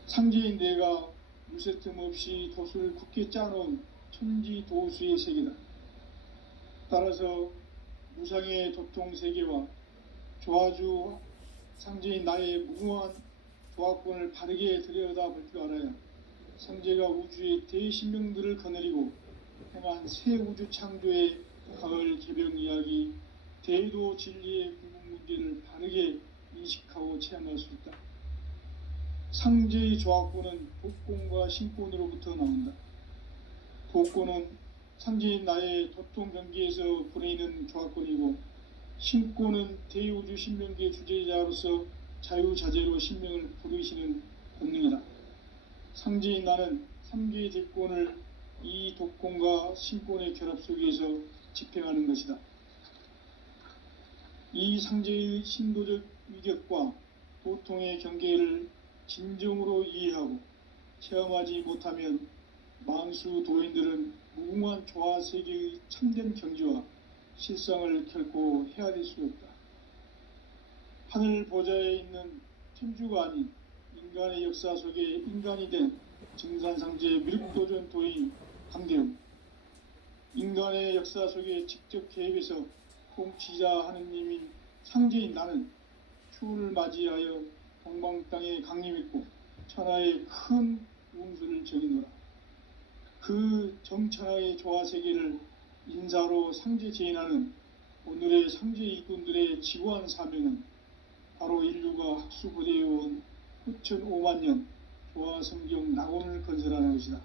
상제인 내가 무쇠틈 없이 도수를 굳게 짜놓은 천지 도수의 세계다. 따라서 무상의 도통 세계와 조화주 상제인 나의 무궁한 조화권을 바르게 들여다볼 줄 알아야 상제가 우주의 대신명들을 거느리고 행한 새 우주 창조의 가을 개벽 이야기, 대도 진리의 궁극 문제를 바르게 인식하고 체험할 수 있다. 상제의 조화권은 복권과 신권으로부터 나온다. 복권은 상제인 나의 도통 경계에서 보내는 조화권이고, 신권은 대우주 신명계 주제자로서 자유자재로 신명을 부르시는 본능이다. 상제인 나는 3개의 대권을 이 독권과 신권의 결합 속에서 집행하는 것이다. 이 상제의 신도적 위격과 도통의 경계를 진정으로 이해하고 체험하지 못하면 만수 도인들은 무궁한 조화세계의 참된 경지와 실상을 결코 헤아릴 수 없다. 하늘 보좌에 있는 천주가 아닌 인간의 역사 속에 인간이 된 증산상제 미륵도전 도인 강대우. 인간의 역사 속에 직접 개입해서 통치자 하느님이 상제인 나는 추후를 맞이하여 동방 땅에 강림했고 천하의 큰 운수를 정이노라. 그 정천하의 조화세계를 인사로 상제 제인하는 오늘의 상제 일꾼들의 지고한 사명은 바로 인류가 학수고대해온 후천 5만 년 조화성경 낙원을 건설하는 것이다.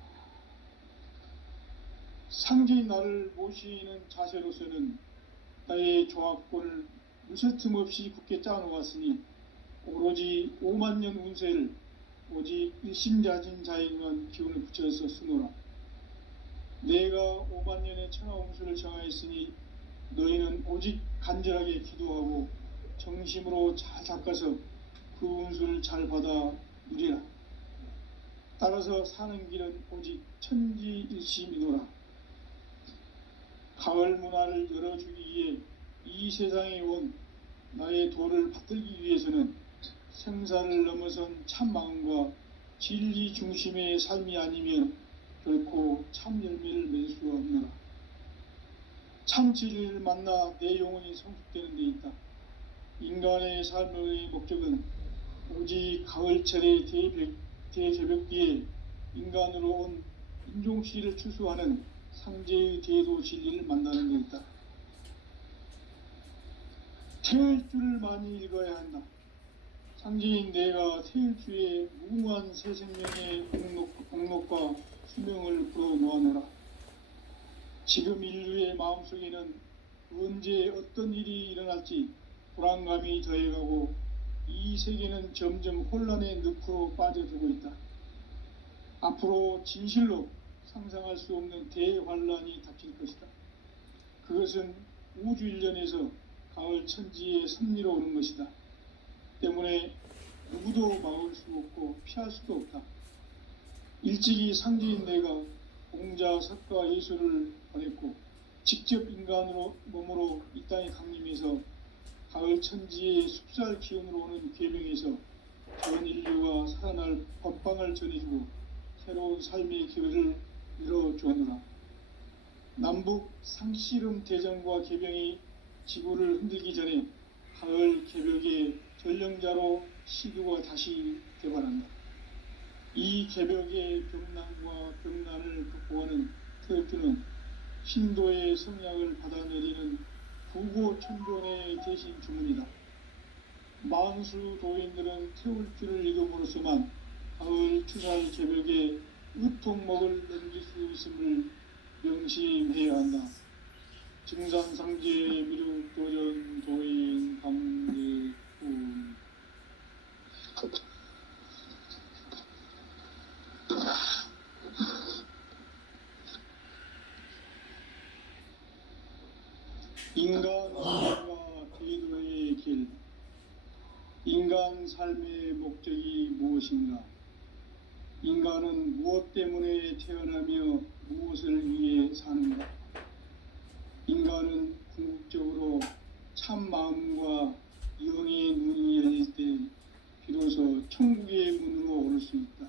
상제인 나를 모시는 자세로서는 나의 조합권을 무쇠틈 없이 굳게 짜놓았으니 오로지 5만 년 운세를 오직 일심자진 자에게만 기운을 붙여서 쓰노라. 내가 5만 년의 천하 운수를 정하였으니 너희는 오직 간절하게 기도하고 정심으로 잘 닦아서 그 운수를 잘 받아 누리라. 따라서 사는 길은 오직 천지일심이노라. 가을 문화를 열어주기 위해 이 세상에 온 나의 도를 받들기 위해서는 생사를 넘어선 참 마음과 진리 중심의 삶이 아니면 결코 참 열매를 맺을 수가 없노라. 참 진리를 만나 내 영혼이 성숙되는 데 있다. 인간의 삶의 목적은 오직 가을철의 대제벽기에 인간으로 온 인종씨를 추수하는 상제의 대도 진리를 만나는 데 있다. 태을 줄을 많이 읽어야 한다. 상제인 내가 태을 주에 무궁한 새 생명의 공록과 수명을 불어놓아노라. 지금 인류의 마음속에는 언제 어떤 일이 일어날지 불안감이 더해가고 이 세계는 점점 혼란의 늪으로 빠져들고 있다. 앞으로 진실로 상상할 수 없는 대환란이 닥칠 것이다. 그것은 우주 일련에서 가을 천지의 섭리로 오는 것이다. 때문에 누구도 막을 수 없고 피할 수도 없다. 일찍이 상제인 내가 공자, 석가, 예수를 보냈고 직접 인간으로 몸으로 이 땅에 강림해서 가을 천지의 숲살 기운으로 오는 계명에서 전 인류가 살아날 법방을 전해주고 새로운 삶의 기회를 열어주었노라. 남북 상씨름 대전과 개병이 지구를 흔들기 전에 가을 개벽의 전령자로 시두가 다시 개발한다. 이 개벽의 병난과 병난을 극복하는 태극주는 신도의 성약을 받아내리는 부고천존의 대신 주문이다. 만수 도인들은 태울주를 읽음으로써만 가을 추살 개벽에 의통목을 넘길 수 있음을 명심해야 한다. 증산상제 미륵도전 도인 감리군. 인간과 대도의 길. 인간 삶의 목적이 무엇인가? 인간은 무엇 때문에 태어나며 무엇을 위해 사는가? 인간은 궁극적으로 참 마음과 영의 눈이 열릴 때 비로소 천국의 문으로 오를 수 있다.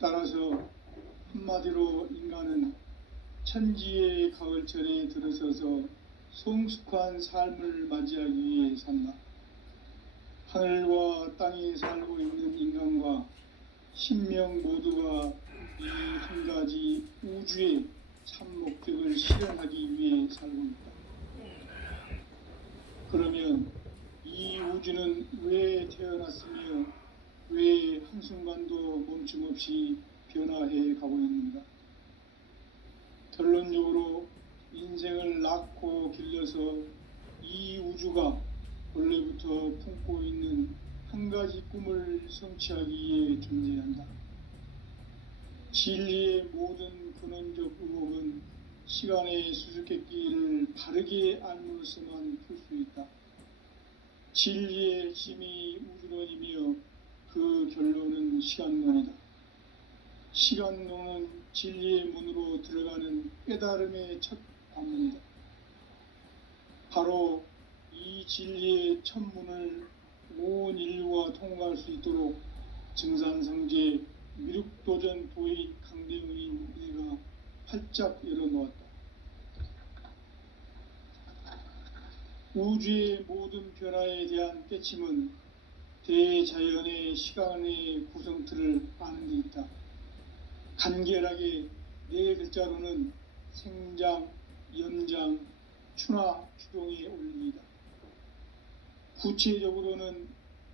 따라서 한마디로 인간은 천지의 가을철에 들어서서 성숙한 삶을 맞이하기 위해 산다. 하늘과 땅에 살고 있는 인간과 신명 모두가 이 한 가지 우주의 참 목적을 실현하기 위해 살고 있다. 그러면 이 우주는 왜 태어났으며 왜 한순간도 멈춤없이 변화해 가고 있는가? 결론적으로 인생을 낳고 길러서 이 우주가 원래부터 품고 있는 한 가지 꿈을 성취하기 위해 존재한다. 진리의 모든 근원적 의혹은 시간의 수수께끼를 바르게 알므로서만 풀 수 있다. 진리의 핵심이 우주론이며 그 결론은 시간론이다. 시간론은 진리의 문으로 들어가는 깨달음의 첫 관문이다. 바로 이 진리의 첫 문을 온 인류가 통과할 수 있도록 증산성제 미륵도전 도인 강대웅인 내가 활짝 열어놓았다. 우주의 모든 변화에 대한 깨침은 대자연의 시간의 구성틀을 아는 데 있다. 간결하게 네 글자로는 생장, 연장, 추나 추동의 원리이다. 구체적으로는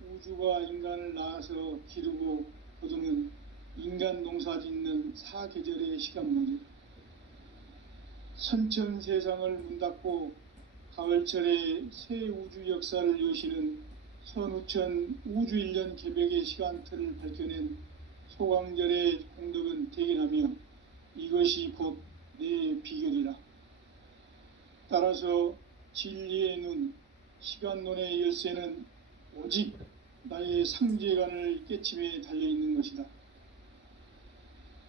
우주가 인간을 낳아서 기르고 거두는 인간 농사 짓는 사계절의 시간물이다. 선천 세상을 문닫고 가을철에 새 우주 역사를 여시는 선우천 우주일년 개벽의 시간틀을 밝혀낸 소강절의 공덕은 대견하며 이것이 곧 내 비결이라. 따라서 진리의 눈, 시간론의 열쇠는 오직 나의 상제관을 깨침에 달려있는 것이다.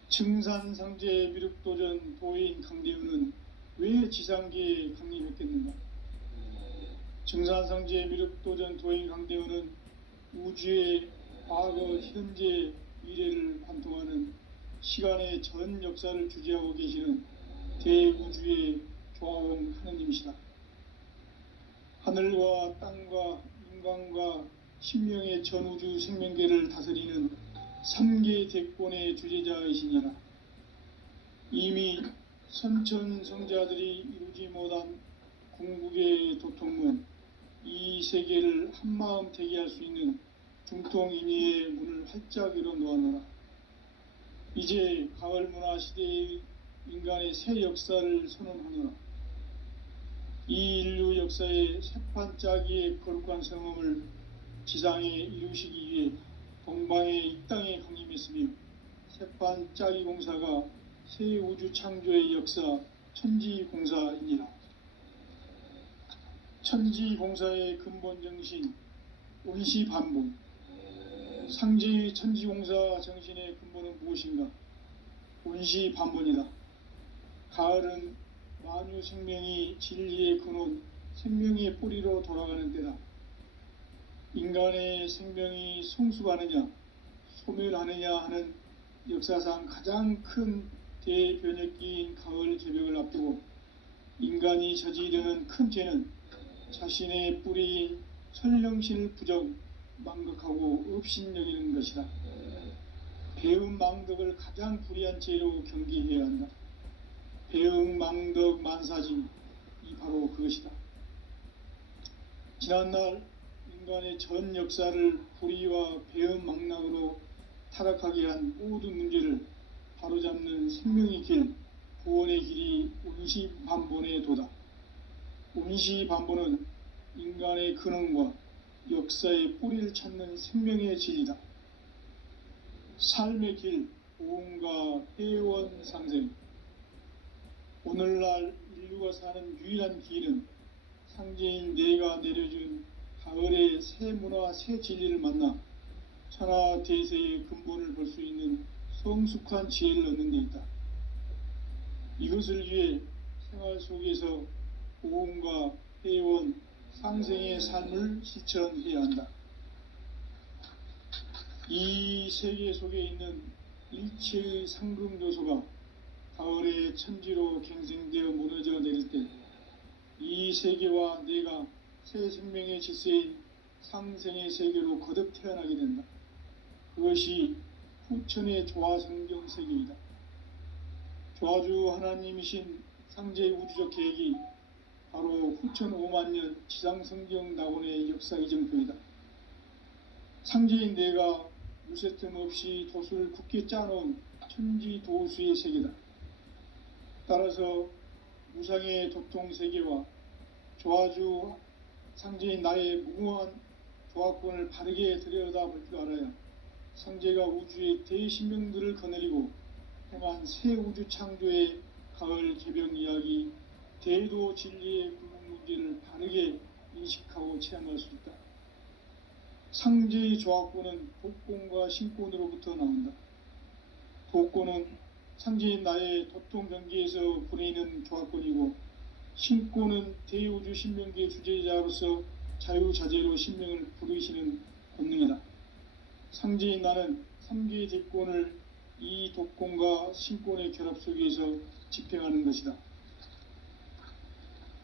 증산상제 미륵도전 도인 강대우는 왜 지상계에 강림했겠는가? 증산상제 미륵도전 도인 강대우는 우주의 과거, 현재, 미래를 관통하는 시간의 전 역사를 주재하고 계시는 대우주의 조화원 하느님이시다. 하늘과 땅과 인간과 신명의 전우주 생명계를 다스리는 3계 대권의 주재자이시니라. 이미 선천성자들이 이루지 못한 궁극의 도통문, 이 세계를 한마음 되게 할 수 있는 중통인의의 문을 활짝 열어 놓아노라. 이제 가을 문화 시대의 인간의 새 역사를 선언하노라. 이 인류 역사의 새판짜기의 거룩한 성음을 지상에 이루시기 위해 동방의 이 땅에 강림했으며 새판짜기 공사가 새 우주 창조의 역사 천지공사이니라. 천지공사의 근본 정신 온시반본, 상제의 천지공사 정신의 근본은 무엇인가? 온시반본이다. 가을은 만유 생명이 진리의 근원, 생명의 뿌리로 돌아가는 때다. 인간의 생명이 성숙하느냐, 소멸하느냐 하는 역사상 가장 큰 대변혁기인 가을 개벽을 앞두고 인간이 저지르는 큰 죄는 자신의 뿌리인 설령신을 부정, 망극하고 업신여기는 것이다. 배음 망덕을 가장 불의한 죄로 경계해야 한다. 배음 망덕 만사짐이 바로 그것이다. 지난날 인간의 전 역사를 불의와 배음 망락으로 타락하게 한 모든 문제를 바로잡는 생명의 길, 구원의 길이 온시반본의 도다. 온시반본은 인간의 근원과 역사의 뿌리를 찾는 생명의 진리다. 삶의 길, 보험과 회원 상생. 오늘날 인류가 사는 유일한 길은 상제인 내가 내려준 가을의 새 문화, 새 진리를 만나 천하 대세의 근본을 볼 수 있는 성숙한 지혜를 얻는 데 있다. 이것을 위해 생활 속에서 보험과 회원, 상생의 삶을 실천해야 한다. 이 세계 속에 있는 일체의 상금 요소가 가을의 천지로 갱생되어 무너져 내릴 때 이 세계와 내가 새 생명의 질서인 상생의 세계로 거듭 태어나게 된다. 그것이 후천의 조화성경 세계이다. 조화주 하나님이신 상제의 우주적 계획이 바로 후천 5만년 지상성경 낙원의 역사 이정표이다. 상제인 내가 무쇠틈 없이 도수를 굳게 짜놓은 천지도수의 세계다. 따라서 무상의 도통세계와 조화주 상제인 나의 무궁한 조화권을 바르게 들여다볼 줄 알아야 상제가 우주의 대신명들을 거느리고 행한 새 우주 창조의 가을 개병 이야기, 대도 진리의 궁극 문제를 바르게 인식하고 체험할 수 있다. 상제의 조화권은 독권과 신권으로부터 나온다. 독권은 상제인 나의 도통 경계에서 부리는 조화권이고, 신권은 대우주 신명계의 주제자로서 자유자재로 신명을 부르시는 권능이다. 상제인 나는 3개의 대권을 이 독권과 신권의 결합 속에서 집행하는 것이다.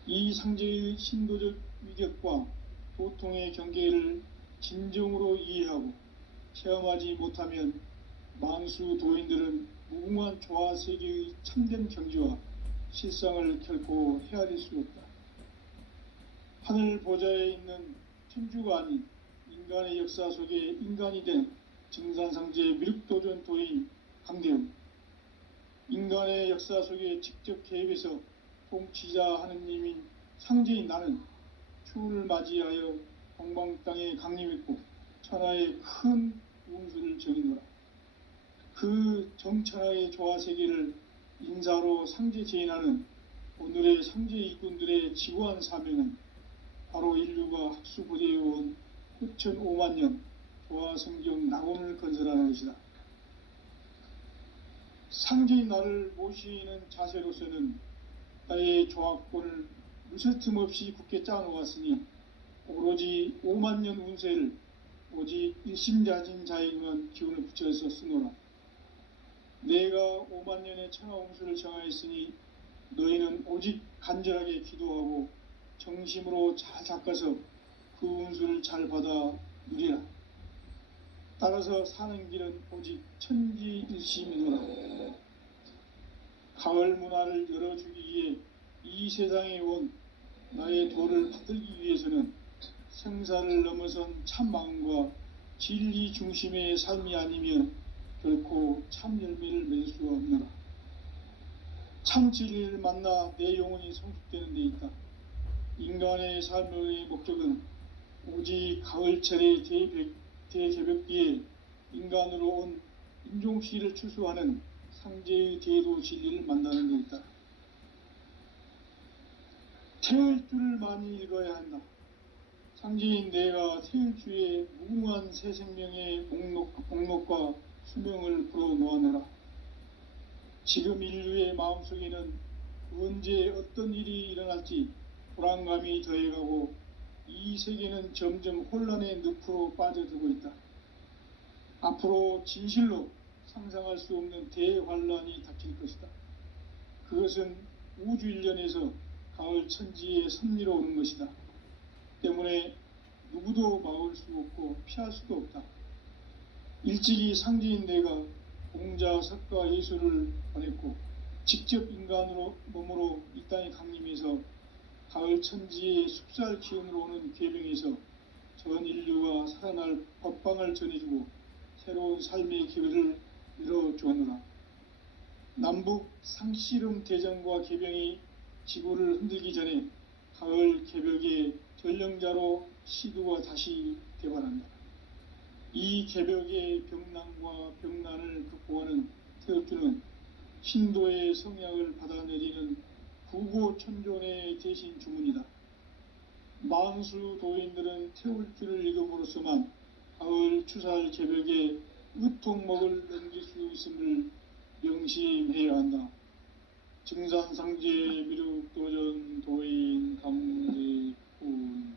이 상제의 신도적 위력과 도통의 경계를 진정으로 이해하고 체험하지 못하면 만수 도인들은 무궁한 조화 세계의 참된 경지와 실상을 결코 헤아릴 수 없다. 하늘 보좌에 있는 천주가 아닌 인간의 역사 속에 인간이 된 증산상제 미륵도전 도인 강대웅, 인간의 역사 속에 직접 개입해서 통치자 하느님인 상제인 나는 추운을 맞이하여 동방 땅에 강림했고 천하의 큰 운수를 정의노라. 그 정천하의 조화세계를 인사로 상제 제인하는 오늘의 상제 일꾼들의 지고한 사명은 바로 인류가 학수고대해온 후천 5만 년 조화성경 낙원을 건설하는 것이다. 상제인 나를 모시는 자세로서는 나의 조합권을 무설틈 없이 굳게 짜놓았으니 오로지 5만 년 운세를 오직 일심자진 자에게만 기운을 붙여서 쓰노라. 내가 5만 년의 천하 운수를 정하였으니 너희는 오직 간절하게 기도하고 정심으로 잘 닦아서 그 운수를 잘 받아 누리라. 따라서 사는 길은 오직 천지일심이노라. 가을 문화를 열어주기 위해 이 세상에 온 나의 도를 받들기 위해서는 생사를 넘어선 참 마음과 진리 중심의 삶이 아니면 결코 참 열매를 맺을 수가 없노라. 참 진리를 만나 내 영혼이 성숙되는 데 있다. 인간의 삶의 목적은 오직 가을철의 대개벽기에 인간으로 온 인종시를 추수하는 상제의 대도 진리를 만나는 데 있다. 태을 줄을 많이 읽어야 한다. 상제인 내가 태을주의 무궁한 새 생명의 목록과 수명을 풀어놓아내라. 지금 인류의 마음속에는 언제 어떤 일이 일어날지 불안감이 더해가고 이 세계는 점점 혼란의 늪으로 빠져들고 있다. 앞으로 진실로 상상할 수 없는 대환란이 닥칠 것이다. 그것은 우주 일련에서 가을 천지의 섭리로 오는 것이다. 때문에 누구도 막을 수 없고 피할 수도 없다. 일찍이 상제인 내가 공자, 석가, 예수를 보냈고 직접 인간으로 몸으로 이 땅에 강림해서 가을 천지의 숲살 기운으로 오는 궤병에서 전 인류가 살아날 법방을 전해주고 새로운 삶의 기회를 열어주었노라. 남북 상씨름 대전과 개병이 지구를 흔들기 전에 가을 개벽의 전령자로 시두가 다시 개발한다. 이 개벽의 병난과 병난을 극복하는 태엽주는 신도의 성약을 받아내리는 구고천존의 대신 주문이다. 만수 도인들은 태울주를 읽음으로써만 가을 추살 개벽의 으통목을 넘길 수 있음을 명심해야 한다. 증산상제 미륵도전 도인 감리꾼.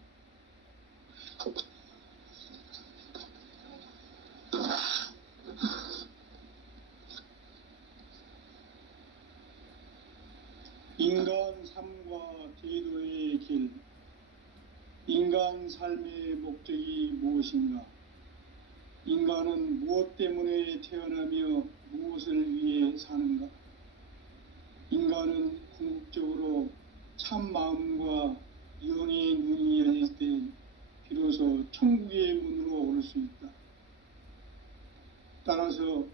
인간 삶과 제도의 길. 인간 삶의 목적이 무엇인가? 인간은 무엇 때문에 태어나며 무엇을 위해 사는가? 인간은 궁극적으로 참 마음과 영의 눈이 열릴 때 비로소 천국의 문으로 오를 수 있다. 따라서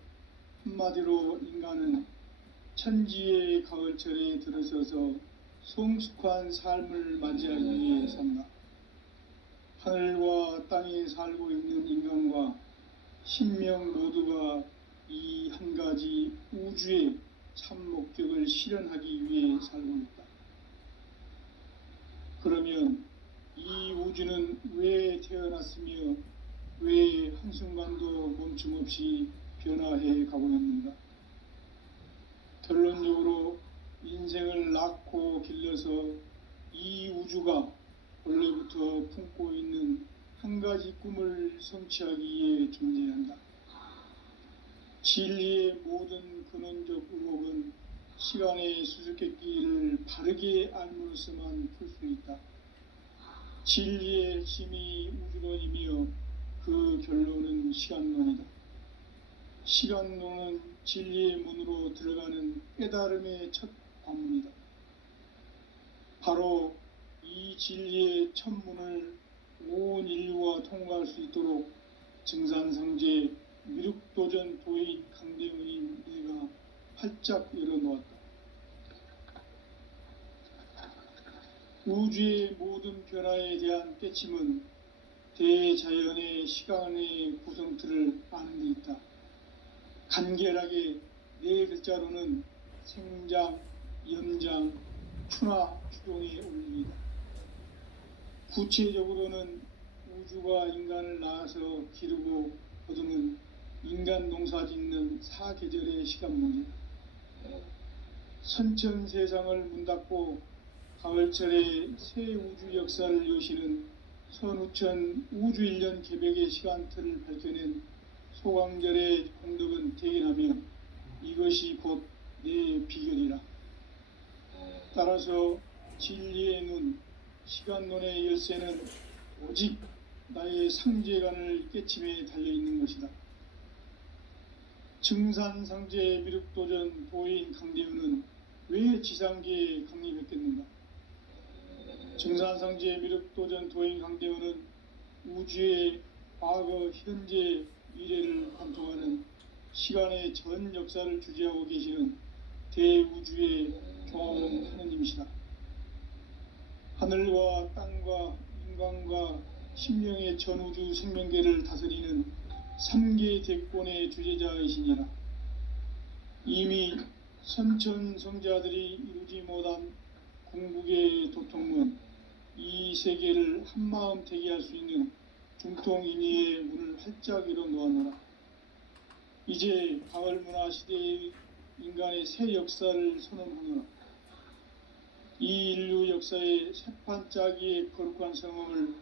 한마디로 인간은 천지의 가을철에 들어서서 성숙한 삶을 맞이하기 위해 산다. 하늘과 땅에 살고 있는 인간과 신명 모두가 이 한 가지 우주의 참 목적을 실현하기 위해 살고 있다. 그러면 이 우주는 왜 태어났으며 왜 한순간도 멈춤없이 변화해 가고 있는가? 결론적으로 인생을 낳고 길러서 이 우주가 원래부터 품고 있는 한 가지 꿈을 성취하기 위해 존재한다. 진리의 모든 근원적 의혹은 시간의 수수께끼를 바르게 알므로서만 풀 수 있다. 진리의 핵심이 우주론이며 그 결론은 시간론이다. 시간론은 진리의 문으로 들어가는 깨달음의 첫 관문이다. 바로 이 진리의 첫 문을 온 인류가 통과할 수 있도록 증산상제 미륵도전 도인 강대웅인 내가 활짝 열어놓았다. 우주의 모든 변화에 대한 깨침은 대자연의 시간의 구성틀을 아는 데 있다. 간결하게 네 글자로는 생장, 연장, 추나 추종의 원리이다. 구체적으로는 우주가 인간을 낳아서 기르고 거두는 인간 농사 짓는 사계절의 시간문이다. 선천 세상을 문닫고 가을철에 새 우주 역사를 여시는 선우천 우주일년 개벽의 시간틀을 밝혀낸 소강절의 공덕은 대견하며 이것이 곧 내 비결이라. 따라서 진리의 눈, 시간론의 열쇠는 오직 나의 상제관을 깨침에 달려있는 것이다. 증산상제 미륵도전 도인 강대우는 왜 지상계에 강림했겠는가? 증산상제 미륵도전 도인 강대우는 우주의 과거, 현재, 미래를 관통하는 시간의 전 역사를 주재하고 계시는 대우주의 종합원 하느님이시다. 하늘과 땅과 인간과 신명의 전우주 생명계를 다스리는 3계 대권의 주재자이시니라. 이미 선천성자들이 이루지 못한 궁극의 도통문, 이 세계를 한마음 대기할 수 있는 중통인의의 문을 활짝 열어놓아노라. 이제 가을문화 시대의 인간의 새 역사를 선언하노라. 이 인류 역사의 새판짜기의 거룩한 성험을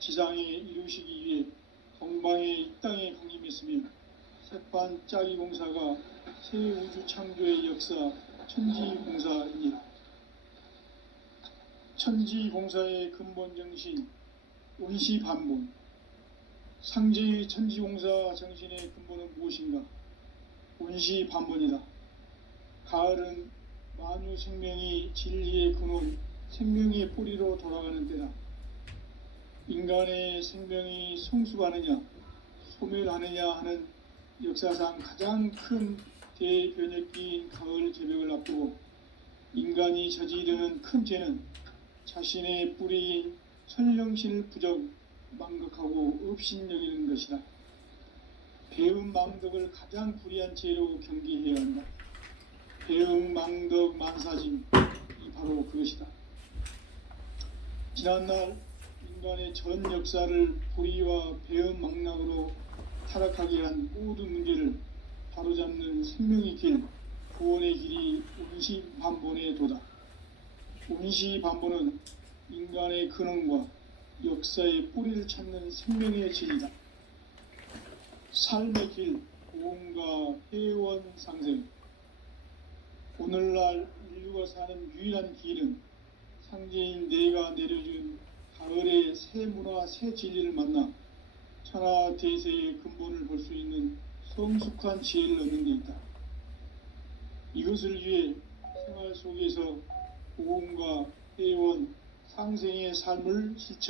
지상에 이루시기 위해 동방의 이 땅에 강림했으며 새판짜기 공사가 새 우주 창조의 역사 천지공사이니라. 천지공사의 근본 정신 운시반본. 상제의 천지공사 정신의 근본은 무엇인가? 운시반본이다. 가을은 만유 생명이 진리의 근원, 생명의 뿌리로 돌아가는 때다. 인간의 생명이 성숙하느냐, 소멸하느냐 하는 역사상 가장 큰 대변혁기인 가을 개벽을 앞두고 인간이 저지르는 큰 죄는 자신의 뿌리인 선령신을 부정, 망극하고 업신여기는 것이다. 배음 망덕을 가장 불의한 죄로 경계해야 한다. 배음 망덕 만사진, 이 바로 그것이다. 지난날 인간의 전 역사를 불의와 배음 망락으로 타락하게 한 모든 문제를 바로잡는 생명의 길, 구원의 길이 운시반본의 도다. 운시반본은 인간의 근원과 역사의 뿌리를 찾는 생명의 진리다. 삶의 길, 고음과 회원 상생. 오늘날 인류가 사는 유일한 길은 상제인 내가 내려준 가을의 새 문화, 새 진리를 만나 천하 대세의 근본을 볼 수 있는 성숙한 지혜를 얻는 데 있다. 이것을 위해 생활 속에서 고음과 회원, 상생의 삶을 실천